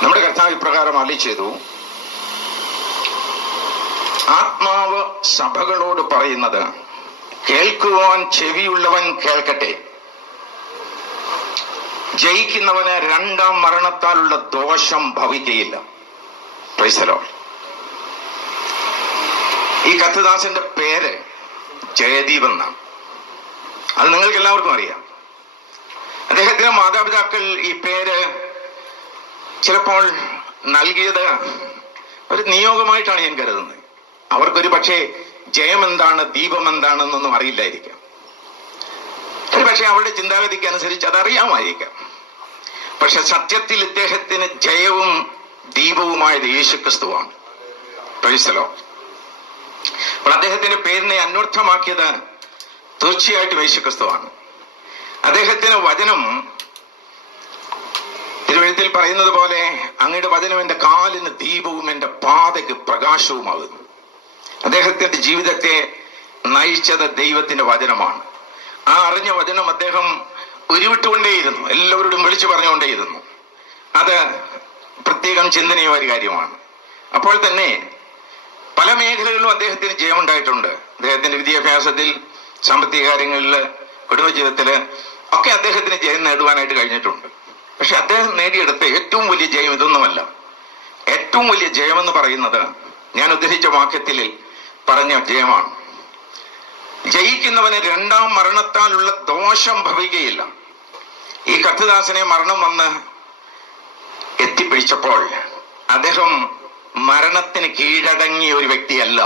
നമ്മുടെ കർത്താവ് ഇപ്രകാരം അരുളി ചെയ്തു, ആത്മാവ് സഭകളോട് പറയുന്നത് കേൾക്കുവാൻ ചെവിയുള്ളവൻ കേൾക്കട്ടെ. ജയിക്കുന്നവന് 2-ാം മരണത്താലുള്ള ദോഷം ഭവിക്കുകയില്ല. Price the Lord. ഈ കത്തുദാസന്റെ പേര് ജയദീപ് എന്നാണ്. അത് നിങ്ങൾക്ക് എല്ലാവർക്കും അറിയാം. അദ്ദേഹത്തിന്റെ മാതാപിതാക്കൾ ഈ പേര് ചിലപ്പോൾ നൽകിയത് ഒരു നിയോഗമായിട്ടാണ് ഞാൻ കരുതുന്നത്. അവർക്കൊരു പക്ഷേ ജയം എന്താണ്, ദീപം എന്താണെന്നൊന്നും അറിയില്ലായിരിക്കാം. ഒരു പക്ഷെ അവരുടെ ചിന്താഗതിക്ക് അനുസരിച്ച് അതറിയാമായിരിക്കാം. പക്ഷെ സത്യത്തിൽ ഇദ്ദേഹത്തിന് ജയവും ദീപവുമായത് യേശുക്രിസ്തുവാണ്. Praise the Lord. അപ്പോൾ അദ്ദേഹത്തിന്റെ പേരിനെ അന്വർത്ഥമാക്കിയത് തീർച്ചയായിട്ടും യേശുക്രിസ്തുവാണ്. അദ്ദേഹത്തിന് വചനം തിരുവെഴുത്തിൽ പറയുന്നത് പോലെ, അങ്ങയുടെ വചനം എന്റെ കാലിന് ദീപവും എന്റെ പാതയ്ക്ക് പ്രകാശവുമാകുന്നു. അദ്ദേഹത്തിന്റെ ജീവിതത്തെ നയിച്ചത് ദൈവത്തിന്റെ വചനമാണ്. ആ അറിഞ്ഞ വചനം അദ്ദേഹം ഉരുവിട്ടുകൊണ്ടേയിരുന്നു, എല്ലാവരോടും വിളിച്ചു പറഞ്ഞുകൊണ്ടേയിരുന്നു. അത് പ്രത്യേകം ചിന്തനീയ ഒരു കാര്യമാണ്. അപ്പോൾ തന്നെ പല മേഖലകളിലും അദ്ദേഹത്തിന് ജയമുണ്ടായിട്ടുണ്ട്. അദ്ദേഹത്തിന്റെ വിദ്യാഭ്യാസത്തിൽ, സാമ്പത്തിക കാര്യങ്ങളിൽ, കുടുംബജീവിതത്തില് ഒക്കെ അദ്ദേഹത്തിന് ജയം നേടുവാനായിട്ട് കഴിഞ്ഞിട്ടുണ്ട്. പക്ഷെ അദ്ദേഹം നേടിയെടുത്ത ഏറ്റവും വലിയ ജയം ഇതൊന്നുമല്ല. ഏറ്റവും വലിയ ജയമെന്ന് പറയുന്നത് ഞാൻ ഉദ്ധരിച്ച വാക്യത്തിൽ പറഞ്ഞ ജയമാണ്. ജയിക്കുന്നവന് 2-ാം മരണത്താലുള്ള ദോഷം ഭവിക്കുകയില്ല. ഈ കർത്തദാസനെ മരണം വന്ന് എത്തിപ്പിടിച്ചപ്പോൾ അദ്ദേഹം മരണത്തിന് കീഴടങ്ങിയ ഒരു വ്യക്തിയല്ല,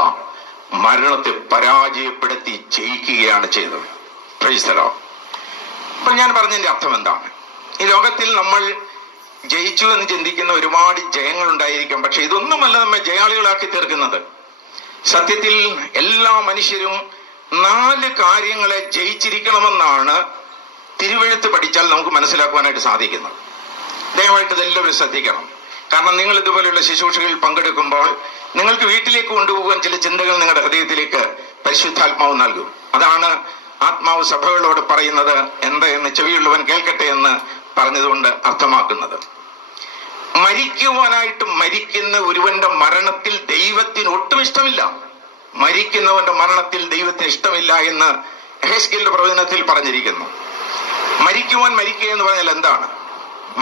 മരണത്തെ പരാജയപ്പെടുത്തി ജയിക്കുകയാണ് ചെയ്തത്. Price the Lord. അപ്പൊ ഞാൻ പറഞ്ഞതിന്റെ അർത്ഥം എന്താണ്? ഈ ലോകത്തിൽ നമ്മൾ ജയിച്ചു എന്ന് ചിന്തിക്കുന്ന ഒരുപാട് ജയങ്ങൾ ഉണ്ടായിരിക്കും, പക്ഷെ ഇതൊന്നുമല്ല നമ്മെ ജയാളികളാക്കി തീർക്കുന്നത്. സത്യത്തിൽ എല്ലാ മനുഷ്യരും 4 കാര്യങ്ങളെ ജയിച്ചിരിക്കണമെന്നാണ് തിരുവെഴുത്ത് പഠിച്ചാൽ നമുക്ക് മനസ്സിലാക്കുവാനായിട്ട് സാധിക്കുന്നത്. ദയവായിട്ട് ഇതെല്ലാവരും ശ്രദ്ധിക്കണം. കാരണം നിങ്ങൾ ഇതുപോലെയുള്ള ശുശ്രൂഷകളിൽ പങ്കെടുക്കുമ്പോൾ നിങ്ങൾക്ക് വീട്ടിലേക്ക് കൊണ്ടുപോകാൻ ചില ചിന്തകൾ നിങ്ങളുടെ ഹൃദയത്തിലേക്ക് പരിശുദ്ധാത്മാവ് നൽകും. അതാണ് ആത്മാവ് സഭകളോട് പറയുന്നത് എന്ത് എന്ന് ചെവിയുള്ളവൻ കേൾക്കട്ടെ എന്ന് പറഞ്ഞതുകൊണ്ട് അർത്ഥമാക്കുന്നത്. മരിക്കുവാനായിട്ട് മരിക്കുന്ന ഒരുവന്റെ മരണത്തിൽ ദൈവത്തിന് ഒട്ടും ഇഷ്ടമില്ല. മരിക്കുന്നവന്റെ മരണത്തിൽ ദൈവത്തിന് ഇഷ്ടമില്ല എന്ന് എഹെസ്കേലിന്റെ പ്രവചനത്തിൽ പറഞ്ഞിരിക്കുന്നു. മരിക്കുക എന്ന് പറഞ്ഞാൽ എന്താണ്?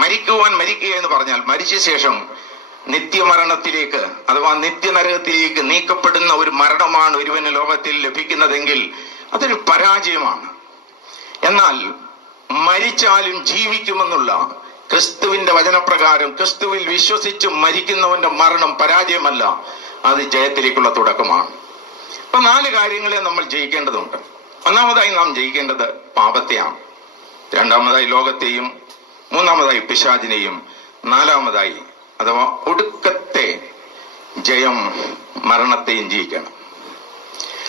മരിക്കുക എന്ന് പറഞ്ഞാൽ മരിച്ച ശേഷം നിത്യമരണത്തിലേക്ക് അഥവാ നിത്യനരകത്തിലേക്ക് നീക്കപ്പെടുന്ന ഒരു മരണമാണ് ഒരുവന് ലോകത്തിൽ ലഭിക്കുന്നതെങ്കിൽ അതൊരു പരാജയമാണ്. എന്നാൽ മരിച്ചാലും ജീവിക്കുമെന്നുള്ള ക്രിസ്തുവിന്റെ വചനപ്രകാരം ക്രിസ്തുവിൽ വിശ്വസിച്ച് മരിക്കുന്നവന്റെ മരണം പരാജയമല്ല, അത് ജയത്തിലേക്കുള്ള തുടക്കമാണ്. അപ്പൊ 4 കാര്യങ്ങളെ നമ്മൾ ജയിക്കേണ്ടതുണ്ട്. ഒന്നാമതായി നാം ജയിക്കേണ്ടത് പാപത്തെയാണ്, രണ്ടാമതായി ലോകത്തെയും, മൂന്നാമതായി പിശാചിനെയും, നാലാമതായി അഥവാ ഒടുക്കത്തെ ജയം മരണത്തെയും ജയിക്കണം.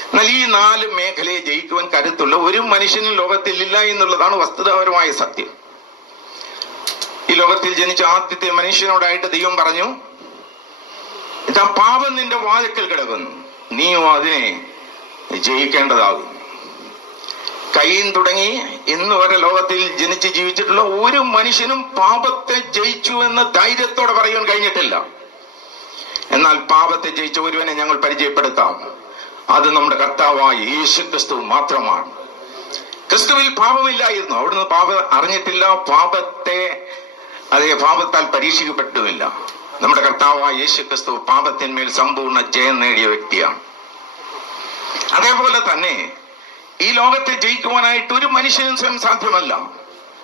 എന്നാൽ ഈ 4 മേഖലയെ ജയിക്കുവാൻ കരുത്തുള്ള ഒരു മനുഷ്യനും ലോകത്തിൽ ഇല്ല എന്നുള്ളതാണ് വസ്തുതാപരമായ സത്യം. ഈ ലോകത്തിൽ ജനിച്ച ആദ്യത്തെ മനുഷ്യനോടായിട്ട് ദൈവം പറഞ്ഞു, ഇതാ പാപം നിന്റെ വാതിൽക്കൽ കിടക്കുന്നു, നീയും അതിനെ ജയിക്കേണ്ടതാകും. കയ്യിൽ തുടങ്ങി ഇന്ന് വരെ ലോകത്തിൽ ജനിച്ച് ജീവിച്ചിട്ടുള്ള ഒരു മനുഷ്യനും പാപത്തെ ജയിച്ചു എന്ന് ധൈര്യത്തോടെ പറയാൻ കഴിഞ്ഞിട്ടില്ല. എന്നാൽ പാപത്തെ ജയിച്ച ഒരുവനെ ഞങ്ങൾ പരിചയപ്പെടുത്താം. അത് നമ്മുടെ കർത്താവായ യേശുക്രിസ്തു മാത്രമാണ്. ക്രിസ്തുവിൽ പാപമില്ലായിരുന്നു, അവിടുന്ന് പാപം അറിഞ്ഞിട്ടില്ല, പാപത്താൽ പരീക്ഷിക്കപ്പെട്ടുമില്ല. നമ്മുടെ കർത്താവായ യേശുക്രിസ്തു പാപത്തിന്മേൽ സമ്പൂർണ്ണ ജയം നേടിയ വ്യക്തിയാണ്. അതേപോലെ തന്നെ ഈ ലോകത്തെ ജയിക്കുവാനായിട്ട് ഒരു മനുഷ്യനും സ്വയം സാധ്യമല്ല.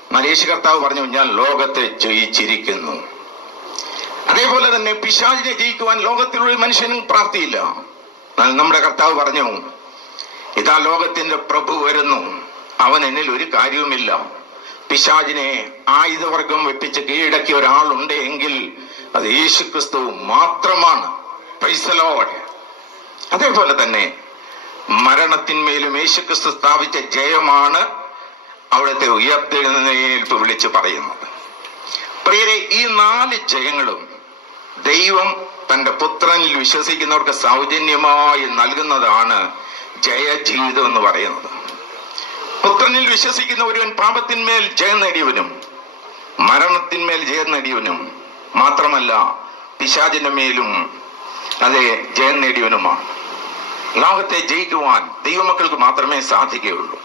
എന്നാൽ യേശു കർത്താവ് പറഞ്ഞു, ഞാൻ ലോകത്തെ ജയിച്ചിരിക്കുന്നു. അതേപോലെ തന്നെ പിശാചിനെ ജയിക്കുവാൻ ലോകത്തിലുള്ള മനുഷ്യനും പ്രാപ്തിയില്ല. എന്നാൽ നമ്മുടെ കർത്താവ് പറഞ്ഞു, ഇതാ ലോകത്തിന്റെ പ്രഭു വരുന്നു, അവൻ എന്നിൽ ഒരു കാര്യവുമില്ല. പിശാചിനെ ആയുധവർഗം വെപ്പിച്ച് കീഴടക്കിയ ഒരാളുണ്ട് എങ്കിൽ അത് യേശുക്രിസ്തു മാത്രമാണ്. Price the Lord. അതേപോലെ തന്നെ മരണത്തിന്മേലും യേശുക്രിസ്തു സ്ഥാപിച്ച ജയമാണ് അവിടുത്തെ ഉയർത്തെഴുന്നേൽപ്പ് വിളിച്ച് പറയുന്നത്. പ്രിയരെ, ഈ 4 ജയങ്ങളും ദൈവം തന്റെ പുത്രനിൽ വിശ്വസിക്കുന്നവർക്ക് സൗജന്യമായി നൽകുന്നതാണ് ജയജീവിതം എന്ന് പറയുന്നത്. പുത്രനിൽ വിശ്വസിക്കുന്ന ഒരുവൻ പാപത്തിന്മേൽ ജയം നേടിയവനും മരണത്തിന്മേൽ ജയം നേടിയവനും മാത്രമല്ല പിശാചിന്റെ മേലും അതേ ജയം നേടിയവനുമാണ്. ലോകത്തെ ജയിക്കുവാൻ ദൈവമക്കൾക്ക് മാത്രമേ സാധിക്കുകയുള്ളൂ.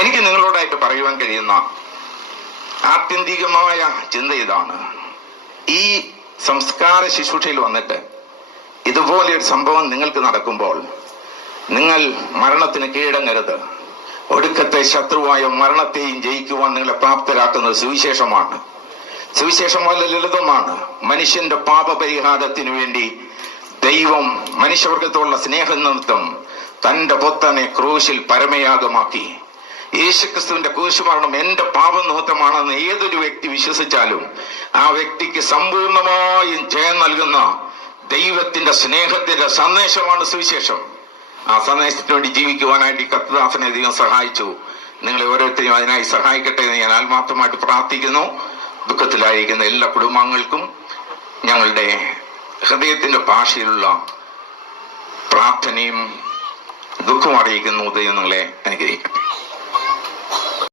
എനിക്ക് നിങ്ങളോടായിട്ട് പറയുവാൻ കഴിയുന്ന ആത്യന്തികമായ ചിന്ത ഇതാണ്. ഈ സംസ്കാര ശുശ്രൂഷയിൽ വന്നിട്ട് ഇതുപോലെ ഒരു സംഭവം നിങ്ങൾക്ക് നടക്കുമ്പോൾ നിങ്ങൾ മരണത്തിന് കീഴടങ്ങരുത്. ഒടുക്കത്തെ ശത്രുവായ മരണത്തെയും ജയിക്കുവാൻ നിങ്ങളെ പ്രാപ്തരാക്കുന്നത് സുവിശേഷമാണ്. സുവിശേഷം വളരെ ലളിതമാണ്. മനുഷ്യന്റെ പാപപരിഹാരത്തിനു വേണ്ടി ദൈവം മനുഷ്യവർഗത്തോടുള്ള സ്നേഹനിമിത്തം തന്റെ പുത്രനെ ക്രൂശിൽ പരമയാഗമാക്കി. യേശുക്രിസ്തുവിന്റെ ക്രൂശുമരണം എന്റെ പാപനിമിത്തമാണെന്ന് ഏതൊരു വ്യക്തി വിശ്വസിച്ചാലും ആ വ്യക്തിക്ക് സമ്പൂർണമായും ജയം നൽകുന്ന ദൈവത്തിന്റെ സ്നേഹത്തിന്റെ സന്ദേശമാണ് സുവിശേഷം. ആ സന്ദേശത്തിന് വേണ്ടി ജീവിക്കുവാനായിട്ട് ഈ കർത്തദാസനെ ദൈവം സഹായിച്ചു. നിങ്ങളെ ഓരോരുത്തരെയും അതിനായി സഹായിക്കട്ടെ എന്ന് ഞാൻ ആത്മാർത്ഥമായിട്ട് പ്രാർത്ഥിക്കുന്നു. ദുഃഖത്തിലായിരിക്കുന്ന എല്ലാ കുടുംബാംഗങ്ങൾക്കും ഞങ്ങളുടെ ഹൃദയത്തിന്റെ ഭാഷയിലുള്ള പ്രാർത്ഥനയും ദുഃഖം അറിയിക്കുന്നു. ദൈവം നിങ്ങളെ അനുഗ്രഹിക്കട്ടെ.